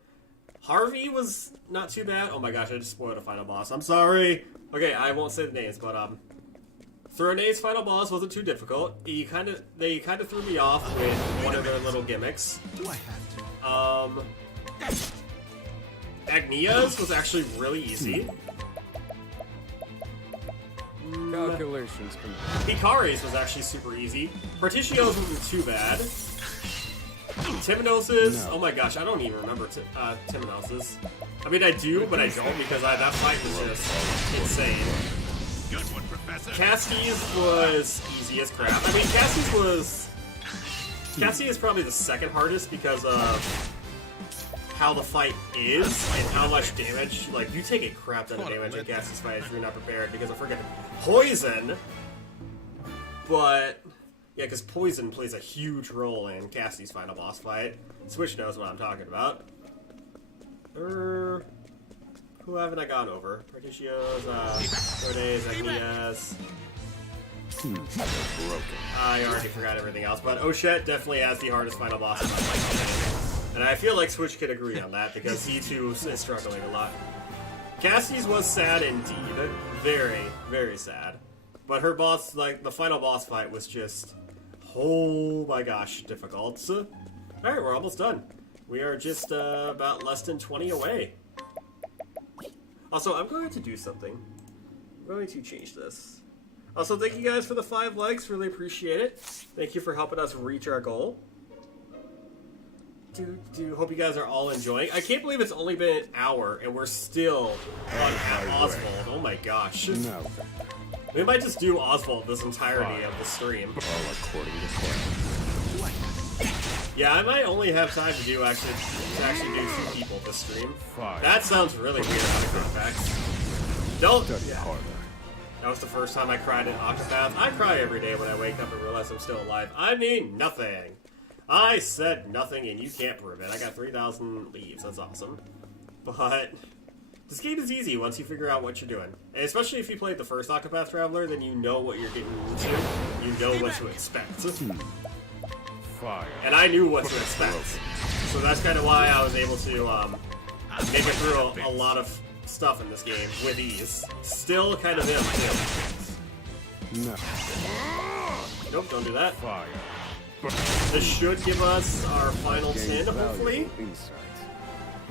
Harvey was not too bad. Oh my gosh, I just spoiled a final boss. I'm sorry. Okay, I won't say the names, but Throne's final boss wasn't too difficult. They kind of threw me off with one of their little gimmicks. Agnia's was actually really easy. Calculations complete. Hikari's was actually super easy. Partitio's wasn't too bad. Temenos's, oh my gosh, I don't even remember Temenos's. I mean, I do, but I don't, because that fight was just insane. Good one, Professor. Cassie's was easy as crap. I mean, Cassie is probably the second hardest because of how the fight is and how much damage. Like, you take a crap ton of damage in Cassie's fight if you're not prepared because of freaking poison. But yeah, because poison plays a huge role in Cassie's final boss fight. Switch knows what I'm talking about. Who haven't I gone over? Partitio's, Rodes, Agnias. Broken. I already forgot everything else, but Ochet definitely has the hardest final boss in my fight. And I feel like Switch could agree on that, because he too is struggling a lot. Cassie's was sad indeed. Very, very sad. But her boss, like, the final boss fight was just, oh my gosh, difficult. Alright, we're almost done. We are just about less than 20 away. Also, I'm going to do something going to change this. Also, thank you guys for the 5 likes. Really appreciate it. Thank you for helping us reach our goal. Hope you guys are all enjoying. I can't believe it's only been an hour and we're still on Osvald. Oh my gosh. No. We might just do Osvald this entirety of the stream. All according to plan. Yeah, I might only have time to do actually do 2 people this stream. That sounds really weird how to go back. Don't. Study harder. That was the first time I cried in Octopath. I cry every day when I wake up and realize I'm still alive. I mean nothing. I said nothing, and you can't prove it. I got 3,000 leaves. That's awesome. But this game is easy once you figure out what you're doing. And especially if you played the first Octopath Traveler, then you know what you're getting into. You know what to expect. Fire. And I knew what to expect. So that's kind of why I was able to make it through a lot of stuff in this game with ease. Still kind of am, too. No. Nope, don't do that. Fire. This should give us our final 10, hopefully.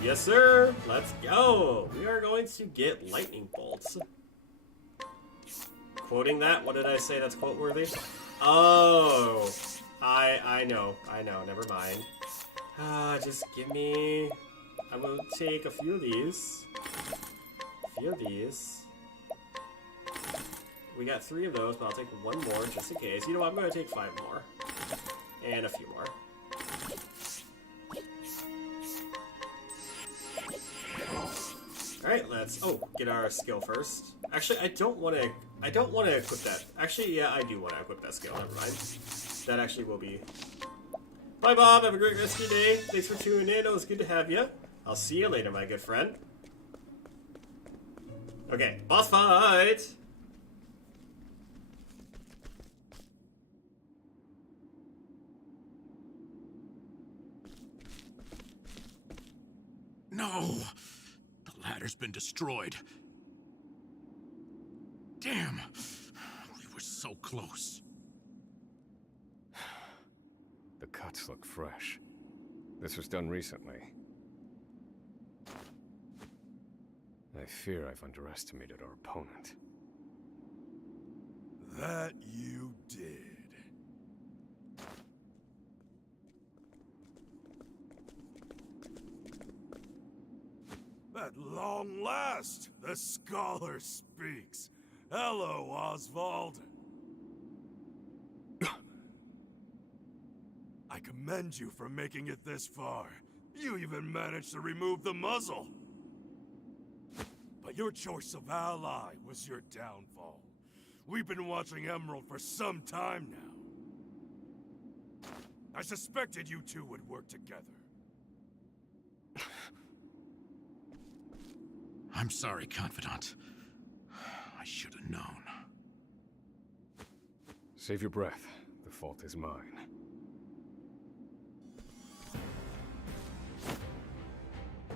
Yes, sir. Let's go. We are going to get lightning bolts. Quoting that, what did I say that's quote-worthy? Oh, I know. Never mind. Just give me. I will take a few of these. We got 3 of those, but I'll take 1 more just in case. You know what? I'm going to take 5 more. And a few more. Alright, let's get our skill first. Actually, I don't want to equip that. Actually, yeah, I do want to equip that skill. Never mind. That actually will be. Bye, Bob. Have a great rest of your day. Thanks for tuning in. It was good to have you. I'll see you later, my good friend. Okay, boss fight! No! The ladder's been destroyed. Damn! We were so close. The cuts look fresh. This was done recently. I fear I've underestimated our opponent. That you did. At long last, the scholar speaks. Hello, Osvald. I commend you for making it this far. You even managed to remove the muzzle. But your choice of ally was your downfall. We've been watching Emerald for some time now. I suspected you two would work together. I'm sorry, Confidant. I should have known. Save your breath. The fault is mine.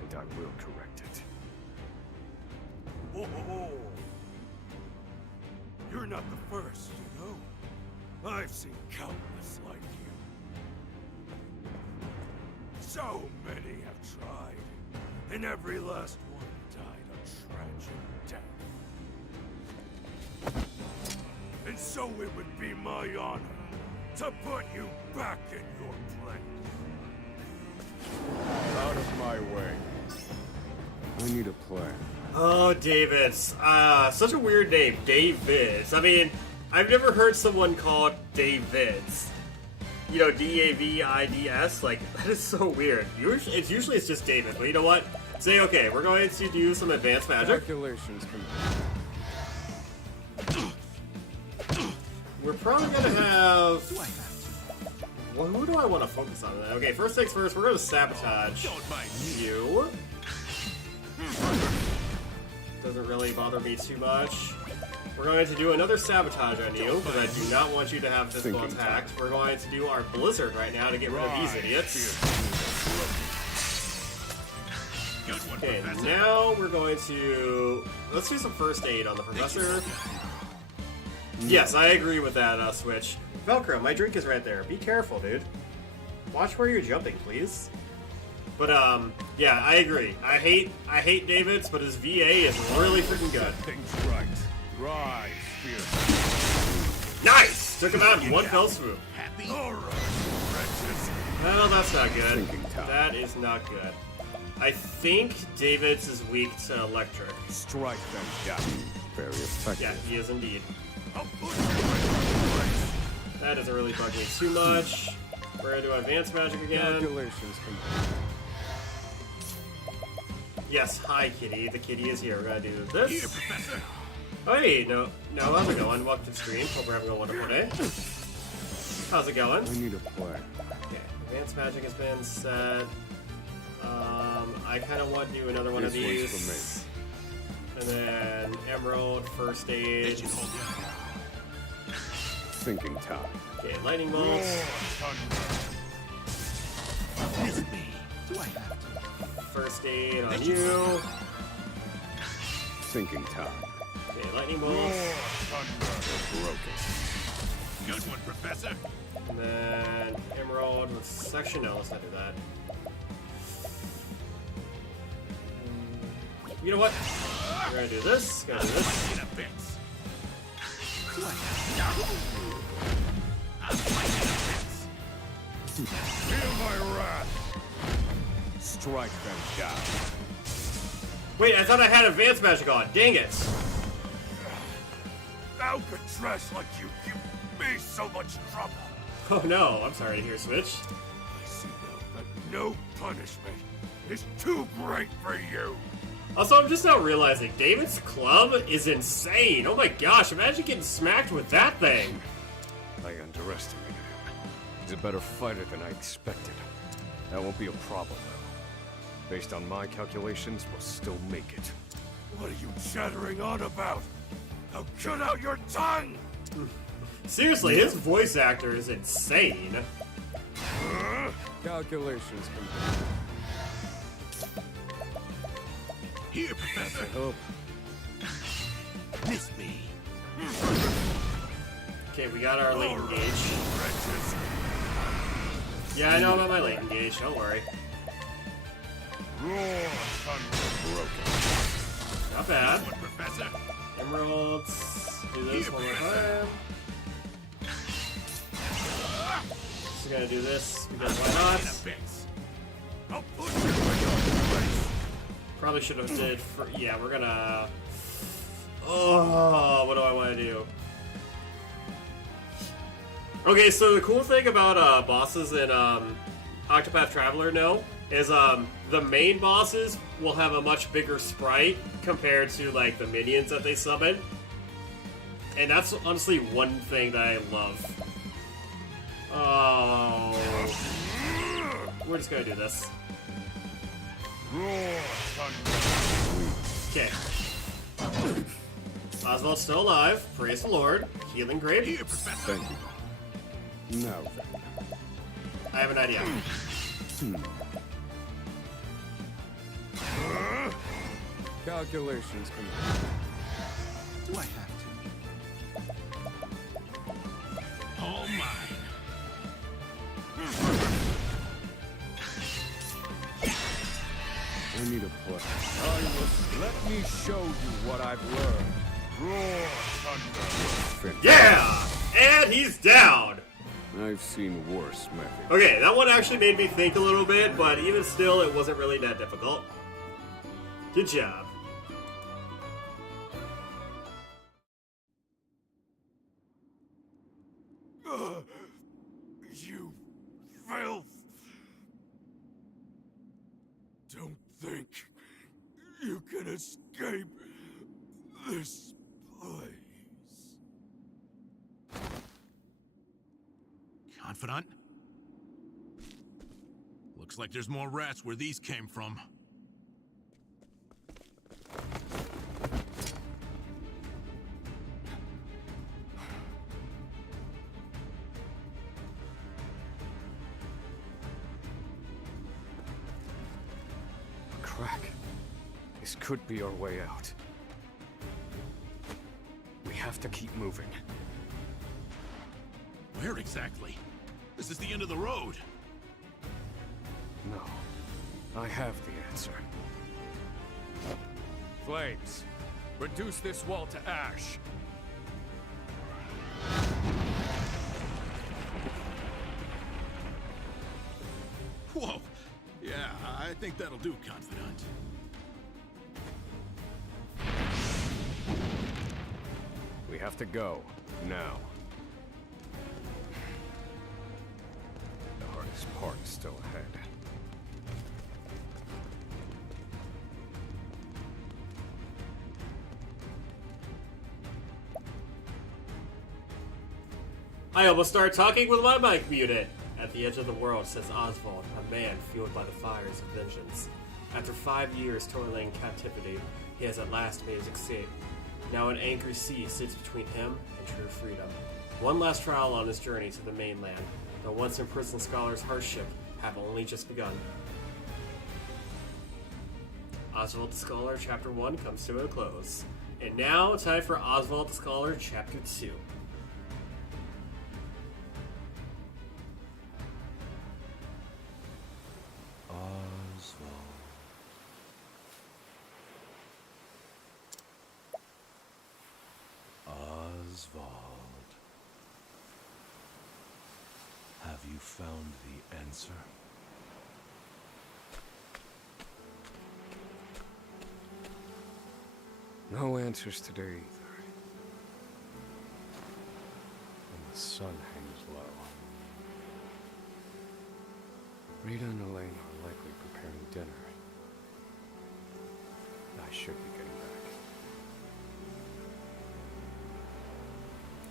And I will correct it. Oh, you're not the first, you know. I've seen countless like you. So many have tried, and every last one died a tragic death. And so it would be my honor to put you back in your place. Out of my way. I need a plan. Oh, Davids. Such a weird name, Davids. I mean, I've never heard someone called Davids. You know, D-A-V-I-D-S. Like, that is so weird. Usually it's just David, but you know what? Say, okay, we're going to do some advanced magic. Calculations We're probably going to have... Well, who do I want to focus on? Okay, first things first, we're going to sabotage you. Doesn't really bother me too much. We're going to do another sabotage on you, because I do not want you to have physical attack. We're going to do our blizzard right now to get rid of these idiots. Okay, now we're going to... Let's do some first aid on the professor. Yes, I agree with that switch. Velcro, my drink is right there. Be careful, dude. Watch where you're jumping, please. But, yeah, I agree. I hate David's, but his VA is really freaking good. Things right. Rise, fear. Nice! Took him out in one fell swoop. Happy? Well, that's not good. Thinking time. That is not good. I think David's is weak to electric. Strike them down. Very effective. Yeah, he is indeed. That doesn't really bug me too much. We're gonna do advanced magic again. Calculations complete. Yes, hi kitty. The kitty is here. We're gonna do this. Here, Professor. Oh, hey, no, how's it going? Welcome to the stream. Hope we're having a wonderful day. How's it going? I need a plan. Okay, advanced magic has been set. I kind of want to do another one of This one's these. And then Emerald, First Aid. Thinking time. Okay, Lightning Bolts. Miss me. Do I have to? First Aid on you. Thinking time. Okay, Lightning Bolts. Broken. Good one, Professor. And then Emerald with Section. No, let's not do that. You know what? We're gonna do this. Gonna do this. In a bit. Do I have to? I'm fighting a bit. Feel my wrath. Strike them down. Wait, I thought I had advanced magic on. Dang it! How could trash like you give me so much trouble? Oh no, I'm sorry to hear Switch. I see now that no punishment is too great for you. Also, I'm just now realizing David's club is insane. Oh my gosh, imagine getting smacked with that thing. I underestimated him. He's a better fighter than I expected. That won't be a problem, though. Based on my calculations, we'll still make it. What are you chattering on about? Now cut out your tongue! Seriously, his voice actor is insane. Calculations complete. Here, Professor. Oh, Miss me. Okay, we got our latent gauge. Yeah, I know about my latent gauge, don't worry. Not bad. Good one, Professor. Emeralds. Do this one more time. Just gonna do this because why In not? a bit. I'll put you in your place. Probably should have did. Yeah, we're gonna. Oh, what do I want to do? Okay, so the cool thing about bosses in Octopath Traveler is the main bosses will have a much bigger sprite compared to like the minions that they summon, and that's honestly one thing that I love. Oh, we're just gonna do this. Okay. Osvald's still alive. Praise the Lord. Healing grape. Here, Professor. thank you. Now then. I have an idea. Calculations complete. Do I have to? All mine. I need a plan. Let me show you what I've learned. Roar thunder. Yeah! And he's down! I've seen worse methods. Okay, that one actually made me think a little bit, but even still, it wasn't really that difficult. Good job. You filth! Don't think you can escape this place. Confidant? Looks like there's more rats where these came from. Crack. This could be our way out. We have to keep moving. Where exactly? This is the end of the road. No. I have the answer. Flames. Reduce this wall to ash. Whoa! Yeah, I think that'll do, Confidant. We have to go. Now. The hardest part is still ahead. I almost started talking with my mic muted. At the edge of the world sits Osvald, a man fueled by the fires of vengeance. After 5 years toiling in captivity, he has at last made his escape. Now an angry sea sits between him and true freedom. One last trial on his journey to the mainland. The once imprisoned scholar's hardship have only just begun. Osvald the Scholar Chapter 1 comes to a close. And now, time for Osvald the Scholar Chapter 2. Osvald. Have you found the answer? No answers today either. And the sun hangs low. Rita and Elaine are likely preparing dinner. I should be getting back.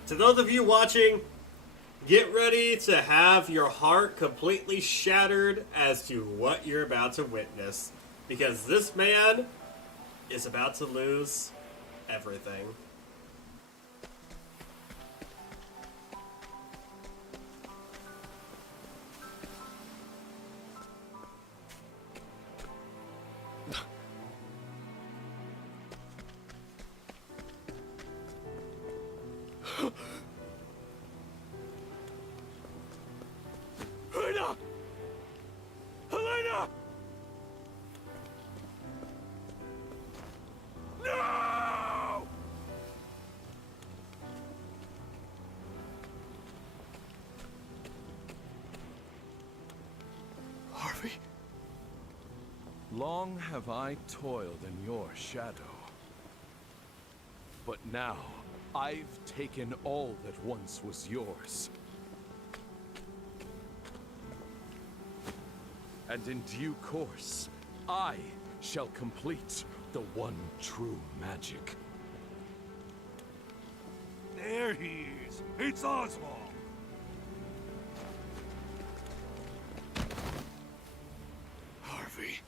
To those of you watching, get ready to have your heart completely shattered as to what you're about to witness. Because this man is about to lose everything. Helena! Helena! No! Harvey? Long have I toiled in your shadow. But now, I've taken all that once was yours. And in due course, I shall complete the one true magic. There he is. It's Oswald. Harvey,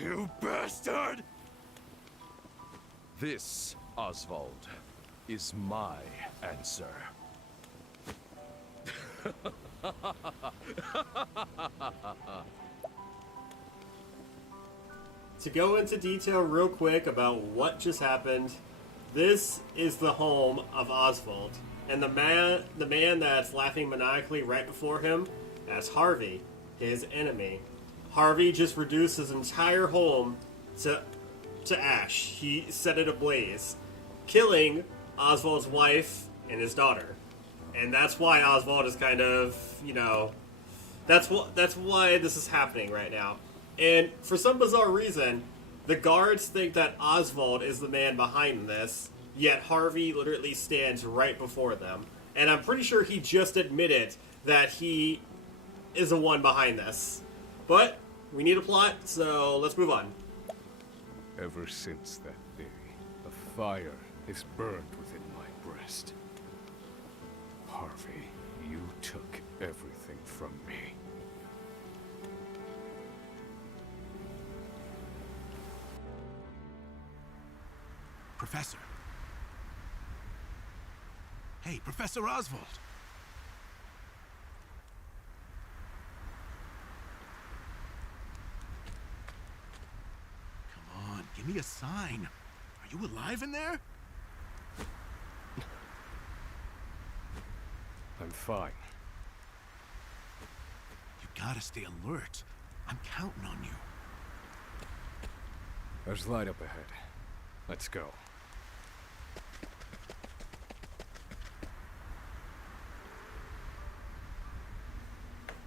you bastard! This, Osvald, is my answer. To go into detail real quick about what just happened, this is the home of Osvald. And the man that's laughing maniacally right before him, that's Harvey, his enemy. Harvey just reduced his entire home to ash. He set it ablaze, killing Osvald's wife and his daughter. And that's why Osvald is kind of, that's why this is happening right now. And for some bizarre reason, the guards think that Osvald is the man behind this, yet Harvey literally stands right before them. And I'm pretty sure he just admitted that he is the one behind this. But we need a plot, so let's move on. Ever since that day, a fire is burned within my breast. Harvey, you took everything from me. Professor. Hey, Professor Osvald. Come on, give me a sign. Are you alive in there? I'm fine. You gotta stay alert. I'm counting on you. There's light up ahead. Let's go.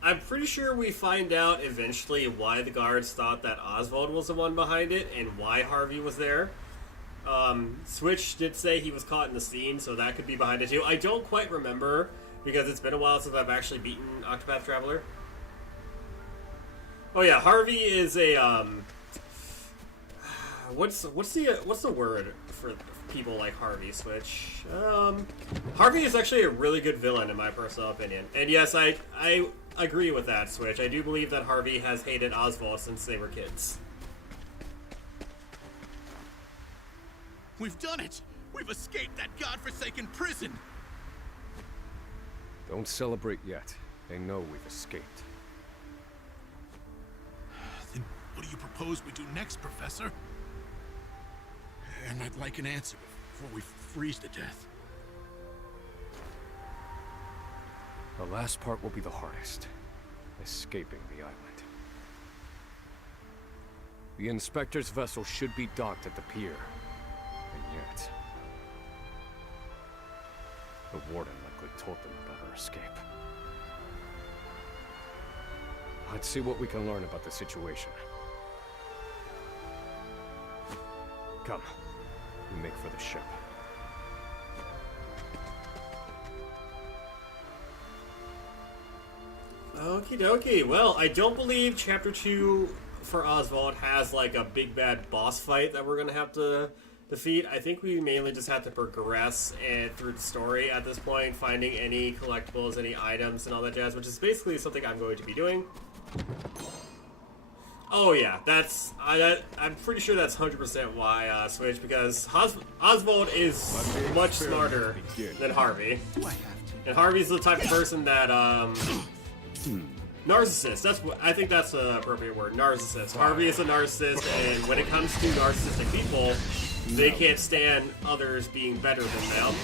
I'm pretty sure we find out eventually why the guards thought that Osvald was the one behind it and why Harvey was there. Switch did say he was caught in the scene, so that could be behind it too. I don't quite remember because it's been a while since I've actually beaten Octopath Traveler. Oh yeah, Harvey is a what's the word for people like Harvey, Switch? Harvey is actually a really good villain in my personal opinion. And yes, I agree with that, Switch. I do believe that Harvey has hated Osvald since they were kids. We've done it! We've escaped that godforsaken prison! Don't celebrate yet. They know we've escaped. Then what do you propose we do next, Professor? And I'd like an answer before we freeze to death. The last part will be the hardest. Escaping the island. The Inspector's vessel should be docked at the pier. And yet... the Warden likely told them about our escape. Let's see what we can learn about the situation. Come. We make for the ship. Okie dokie. Well, I don't believe Chapter 2 for Osvald has like a big bad boss fight that we're gonna have to defeat. I think we mainly just have to progress and through the story at this point, finding any collectibles, any items, and all that jazz, which is basically something I'm going to be doing. Oh yeah, I'm pretty sure that's 100% why Switch, because Osvald is much smarter than Harvey. And Harvey's the type of person that, narcissist. I think that's the appropriate word, narcissist. Harvey is a narcissist, and when it comes to narcissistic people, they can't stand others being better than them.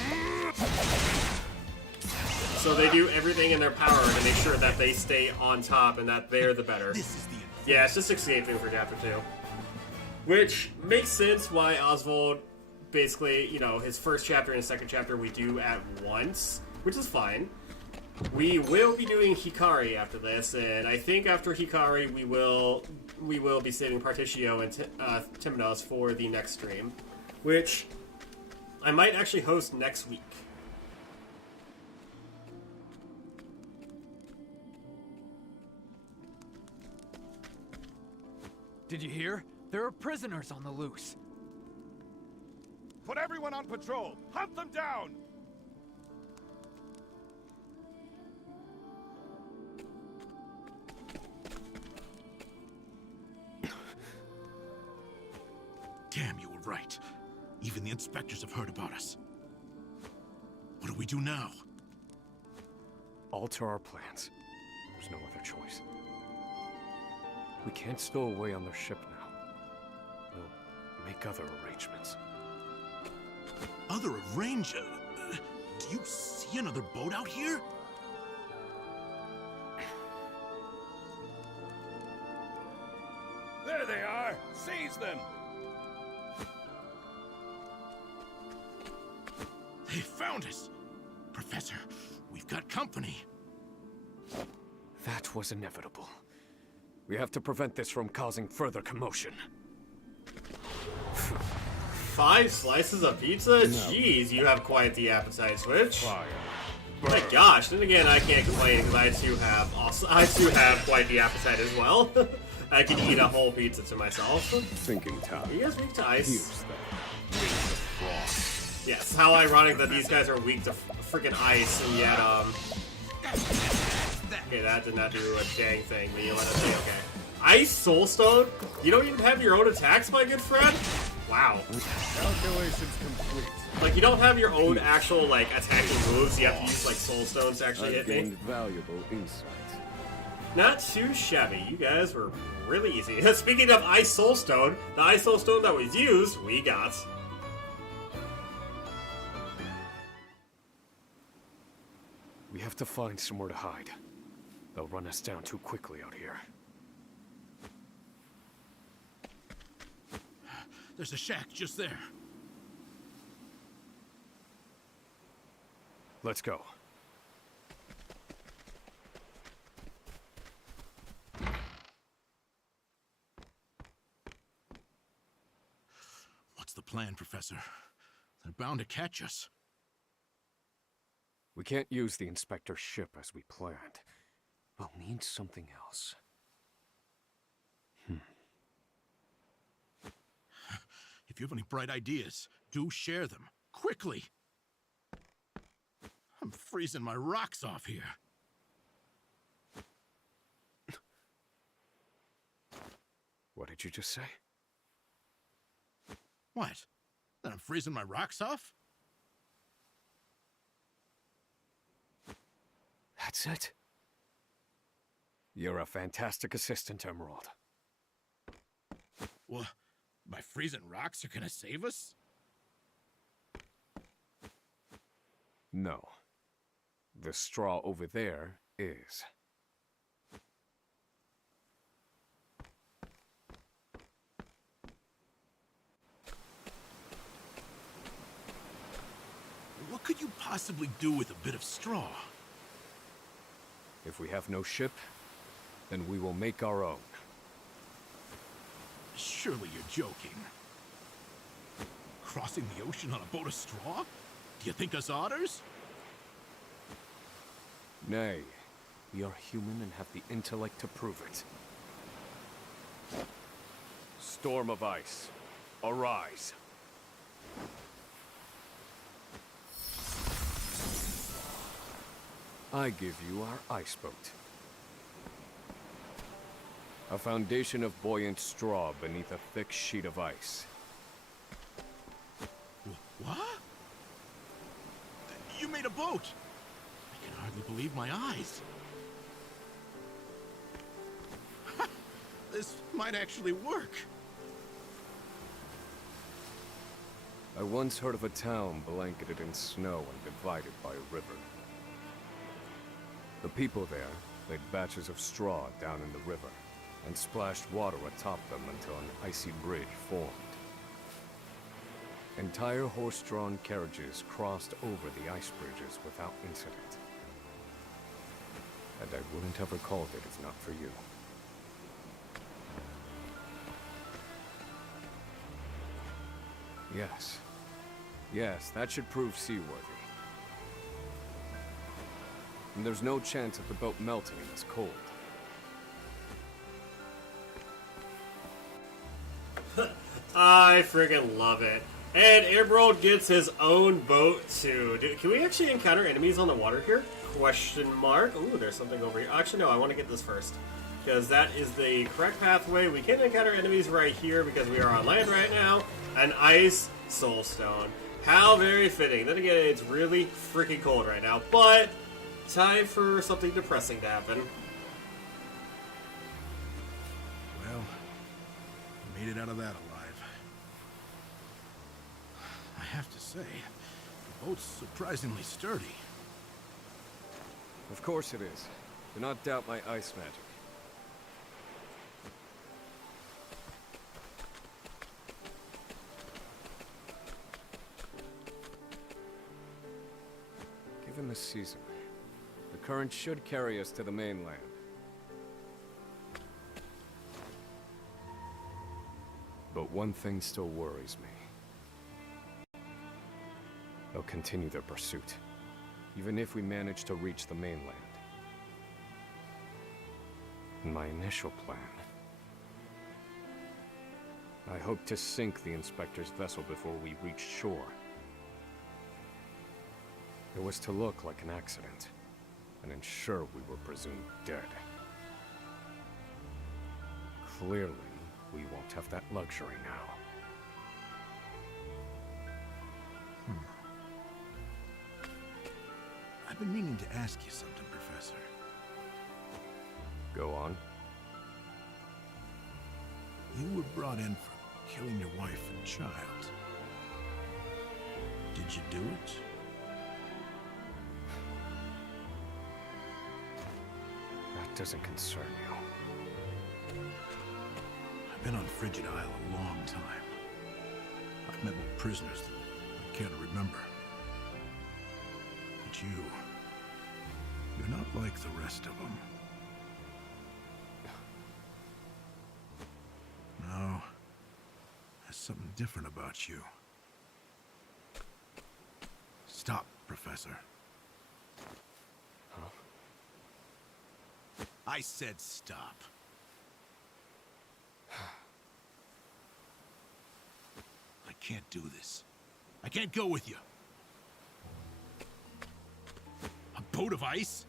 So they do everything in their power to make sure that they stay on top and that they're the better. Yeah, it's just escaping for Chapter 2. Which makes sense why Osvald, basically, you know, his first chapter and his second chapter we do at once, which is fine. We will be doing Hikari after this, and I think after Hikari we will be saving Partitio and Temenos for the next stream, which I might actually host next week. Did you hear? There are prisoners on the loose. Put everyone on patrol! Hunt them down! Damn, you were right. Even the inspectors have heard about us. What do we do now? Alter our plans. There's no other choice. We can't stow away on their ship now. We'll make other arrangements. Other arrangements? Do you see another boat out here? There they are! Seize them! They found us! Professor, we've got company. That was inevitable. We have to prevent this from causing further commotion. 5 slices of pizza? Jeez, you have quite the appetite, Switch. My gosh, then again, I can't complain because I too have quite the appetite as well. I can eat a whole pizza to myself. Thinking time. You guys weak to ice? Yes, how ironic that these guys are weak to freaking ice, and yet, okay, that did not do a dang thing, but you let it be, okay. Ice Soulstone? You don't even have your own attacks, my good friend? Wow. Calculations complete. Like, you don't have your own actual, like, attacking moves, you have to use, like, Soulstones to actually hit me. Valuable insight. Not too shabby, you guys were really easy. Speaking of Ice Soulstone, the Ice Soulstone that was used, we got. We have to find somewhere to hide. They'll run us down too quickly out here. There's a shack just there. Let's go. plan, Professor. They're bound to catch us. We can't use the Inspector's ship as we planned. We'll need something else. If you have any bright ideas, do share them. Quickly! I'm freezing my rocks off here. What did you just say? What? That I'm freezing my rocks off? That's it. You're a fantastic assistant, Emerald. Well, my freezing rocks are gonna save us? No. The straw over there is. What could you possibly do with a bit of straw? If we have no ship, then we will make our own. Surely you're joking. Crossing the ocean on a boat of straw? Do you think us otters? Nay, we are human and have the intellect to prove it. Storm of ice, arise. I give you our ice boat. A foundation of buoyant straw beneath a thick sheet of ice. What? You made a boat! I can hardly believe my eyes. This might actually work. I once heard of a town blanketed in snow and divided by a river. The people there laid batches of straw down in the river and splashed water atop them until an icy bridge formed. Entire horse-drawn carriages crossed over the ice bridges without incident. And I wouldn't have recalled it if not for you. Yes. Yes, that should prove seaworthy. And there's no chance of the boat melting in this cold. I friggin' love it. And Emerald gets his own boat too. Can we actually encounter enemies on the water here? Question mark. Ooh, there's something over here. Actually, no, I want to get this first. Because that is the correct pathway. We can encounter enemies right here because we are on land right now. An ice soulstone. How very fitting. Then again, it's really freaking cold right now. But time for something depressing to happen. Well, we made it out of that alive. I have to say, the boat's surprisingly sturdy. Of course it is. Do not doubt my ice magic. Given the season, the current should carry us to the mainland. But one thing still worries me. They'll continue their pursuit, even if we manage to reach the mainland. In my initial plan, I hoped to sink the Inspector's vessel before we reached shore. It was to look like an accident, and ensure we were presumed dead. Clearly, we won't have that luxury now. I've been meaning to ask you something, Professor. Go on. You were brought in for killing your wife and child. Did you do it? That doesn't concern you. I've been on Frigid Isle a long time. I've met with prisoners that I can't remember. But you're not like the rest of them. No, there's something different about you. Stop, Professor. Huh? I said stop. I can't do this. I can't go with you. A boat of ice?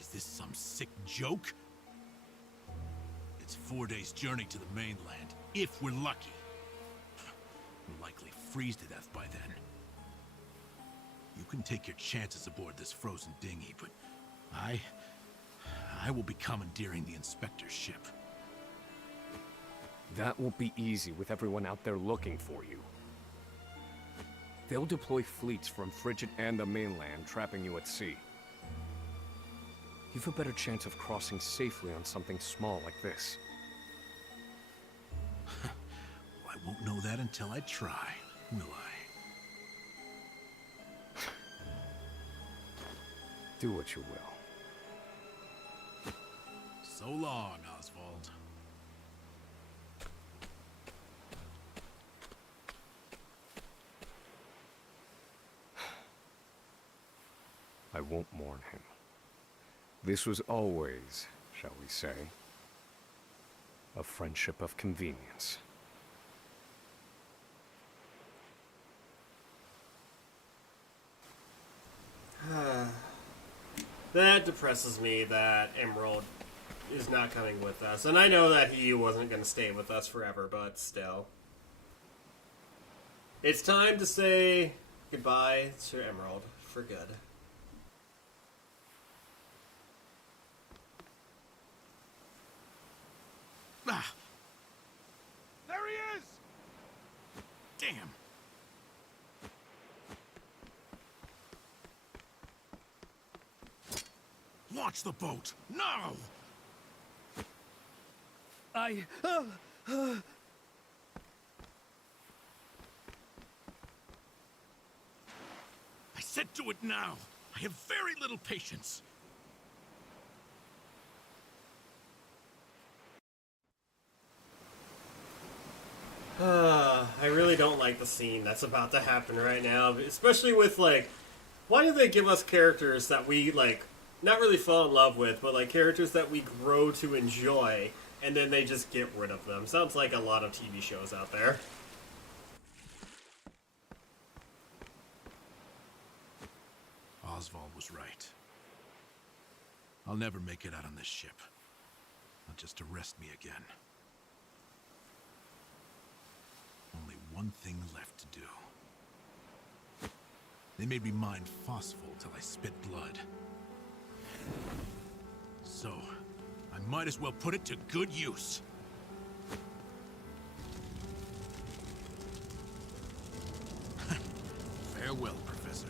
Is this some sick joke? It's 4 days' journey to the mainland, if we're lucky. We'll likely freeze to death by then. You can take your chances aboard this frozen dinghy, but I will be commandeering the Inspector's ship. That won't be easy with everyone out there looking for you. They'll deploy fleets from Frigid and the mainland, trapping you at sea. You've a better chance of crossing safely on something small like this. Well, I won't know that until I try, will I? Do what you will. So long, Osvald. I won't mourn him. This was always, shall we say, a friendship of convenience. That depresses me that Emerald is not coming with us. And I know that he wasn't going to stay with us forever, but still. It's time to say goodbye to Emerald for good. Ah! There he is! Damn! Launch the boat! Now! I said do it now! I have very little patience. I really don't like the scene that's about to happen right now, especially with, like, why do they give us characters that we, like, not really fall in love with, but, like, characters that we grow to enjoy, and then they just get rid of them? Sounds like a lot of TV shows out there. Osvald was right. I'll never make it out on this ship. Not just to rest me again. Only one thing left to do. They made me mine phosphol till I spit blood. So, I might as well put it to good use. Farewell, Professor.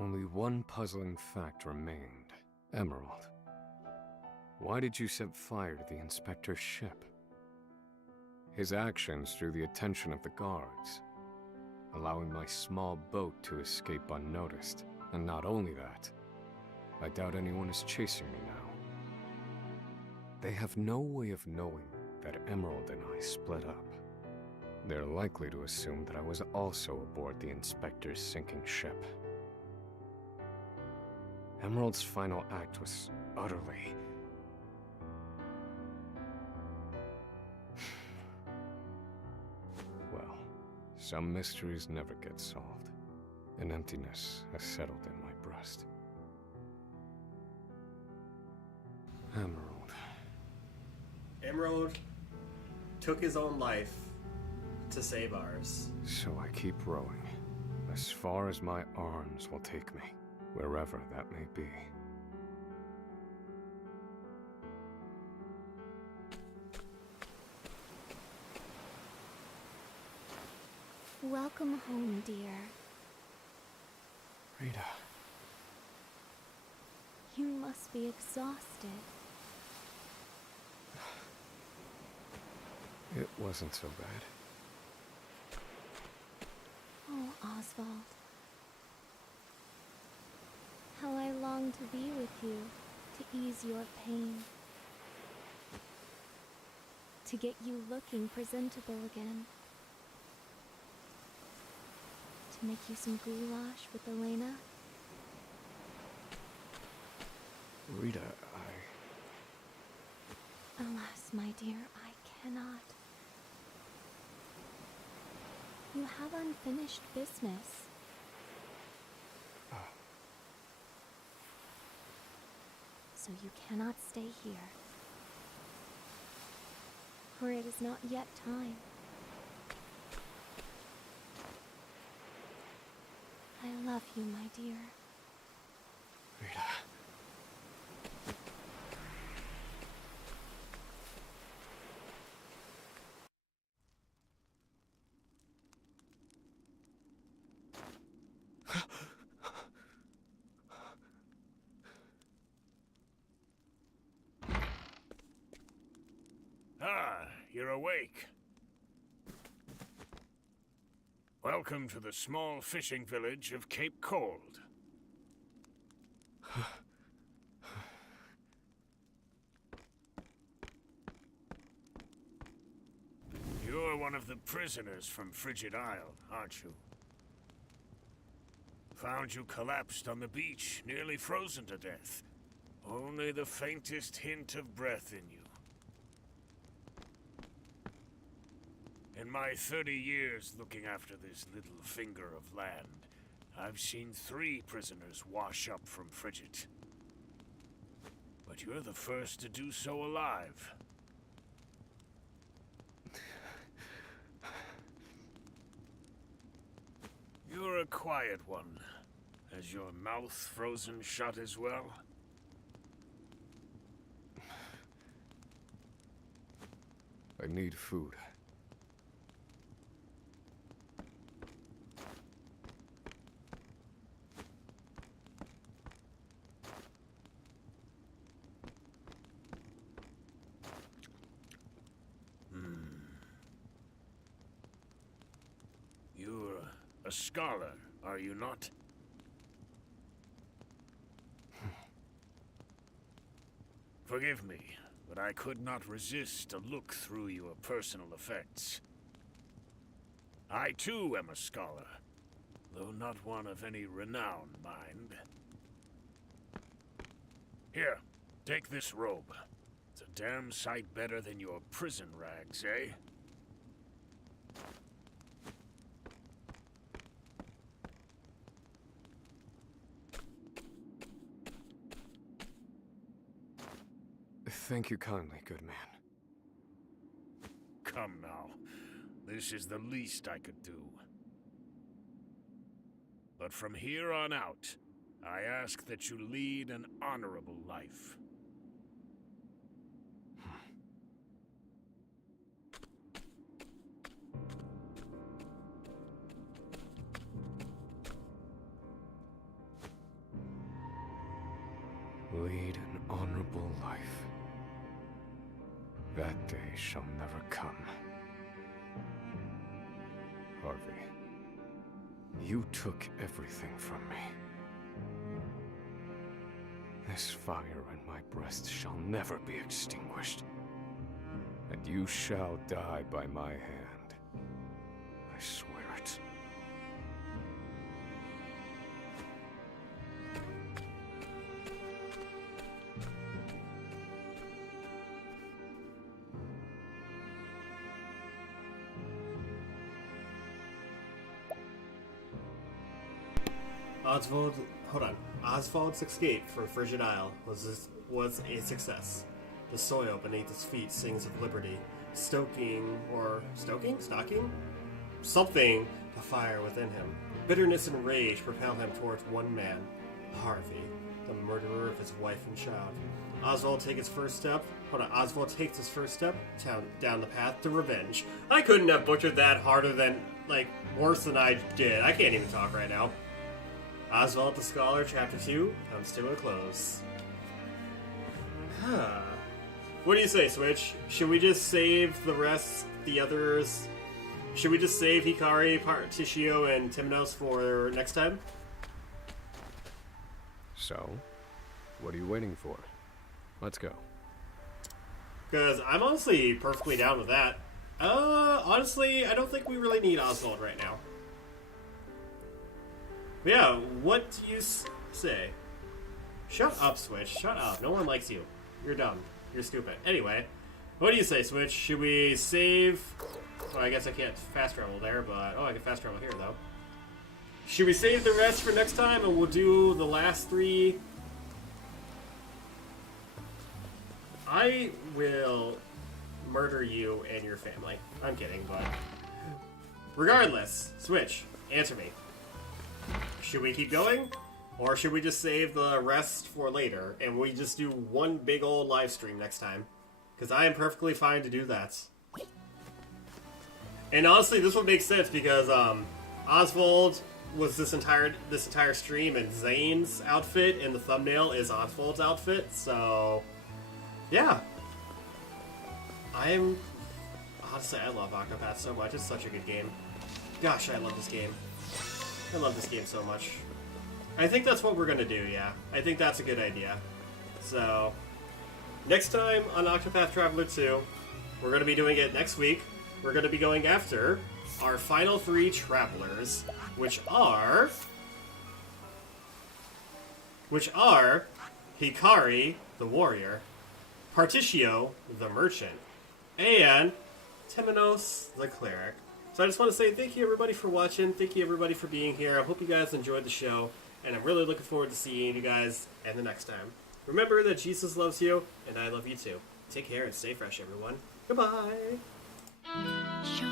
Only one puzzling fact remained. Emerald. Why did you set fire to the Inspector's ship? His actions drew the attention of the guards, allowing my small boat to escape unnoticed. And not only that, I doubt anyone is chasing me now. They have no way of knowing that Emerald and I split up. They're likely to assume that I was also aboard the Inspector's sinking ship. Emerald's final act was utterly... Well, some mysteries never get solved. An emptiness has settled in my breast. Emerald. Emerald took his own life to save ours. So I keep rowing, as far as my arms will take me. Wherever that may be. Welcome home, dear. Rita. You must be exhausted. It wasn't so bad. Oh, Osvald. How How I long to be with you, to ease your pain. To get you looking presentable again. To make you some goulash with Elena. Rita, Alas, my dear, I cannot. You have unfinished business. So you cannot stay here. For it is not yet time. I love you, my dear. Rita. You're awake. Welcome to the small fishing village of Cape Cold. You're one of the prisoners from Frigid Isle, aren't you? Found you collapsed on the beach, nearly frozen to death. Only the faintest hint of breath in you. In my 30 years looking after this little finger of land, I've seen 3 prisoners wash up from Frigid. But you're the first to do so alive. You're a quiet one. Has your mouth frozen shut as well? I need food. You're a scholar, are you not? Forgive me, but I could not resist a look through your personal effects. I too am a scholar, though not one of any renown, mind. Here, take this robe. It's a damn sight better than your prison rags, eh? Thank you kindly, good man. Come now. This is the least I could do. But from here on out, I ask that you lead an honorable life. Lead an honorable life. That day shall never come. Harvey, you took everything from me. This fire in my breast shall never be extinguished. And you shall die by my hand. I swear it. Osvald's escape from Frigid Isle was a success. The soil beneath his feet sings of liberty, stoking something the fire within him. Bitterness and rage propel him towards one man, Harvey, the murderer of his wife and child. Osvald takes his first step down the path to revenge. I couldn't have butchered that worse than I did. I can't even talk right now. Osvald the Scholar, Chapter 2, comes to a close. What do you say, Switch? Should we just save the others? Should we just save Hikari, Partitio, and Temenos for next time? So, what are you waiting for? Let's go. Because I'm honestly perfectly down with that. Honestly, I don't think we really need Osvald right now. But yeah, what do you say? Shut up, Switch. Shut up. No one likes you. You're dumb. You're stupid. Anyway, what do you say, Switch? Should we save... Well, I guess I can't fast travel there, but... Oh, I can fast travel here, though. Should we save the rest for next time, and we'll do the last 3... I will murder you and your family. I'm kidding, but... Regardless, Switch, answer me. Should we keep going? Or should we just save the rest for later, and we just do one big old live stream next time? Because I am perfectly fine to do that. And honestly, this would make sense because Osvald was this entire stream, and Zane's outfit in the thumbnail is Osvald's outfit, so... Yeah. Honestly, I love Octopath so much. It's such a good game. Gosh, I love this game. I love this game so much. I think that's what we're going to do, yeah. I think that's a good idea. So, next time on Octopath Traveler 2, we're going to be doing it next week. We're going to be going after our final 3 travelers, which are Hikari, the warrior, Partitio, the merchant, and Temenos, the cleric. So I just want to say thank you everybody for watching, thank you everybody for being here. I hope you guys enjoyed the show, and I'm really looking forward to seeing you guys and the next time. Remember that Jesus loves you, and I love you too. Take care and stay fresh, everyone. Goodbye! Show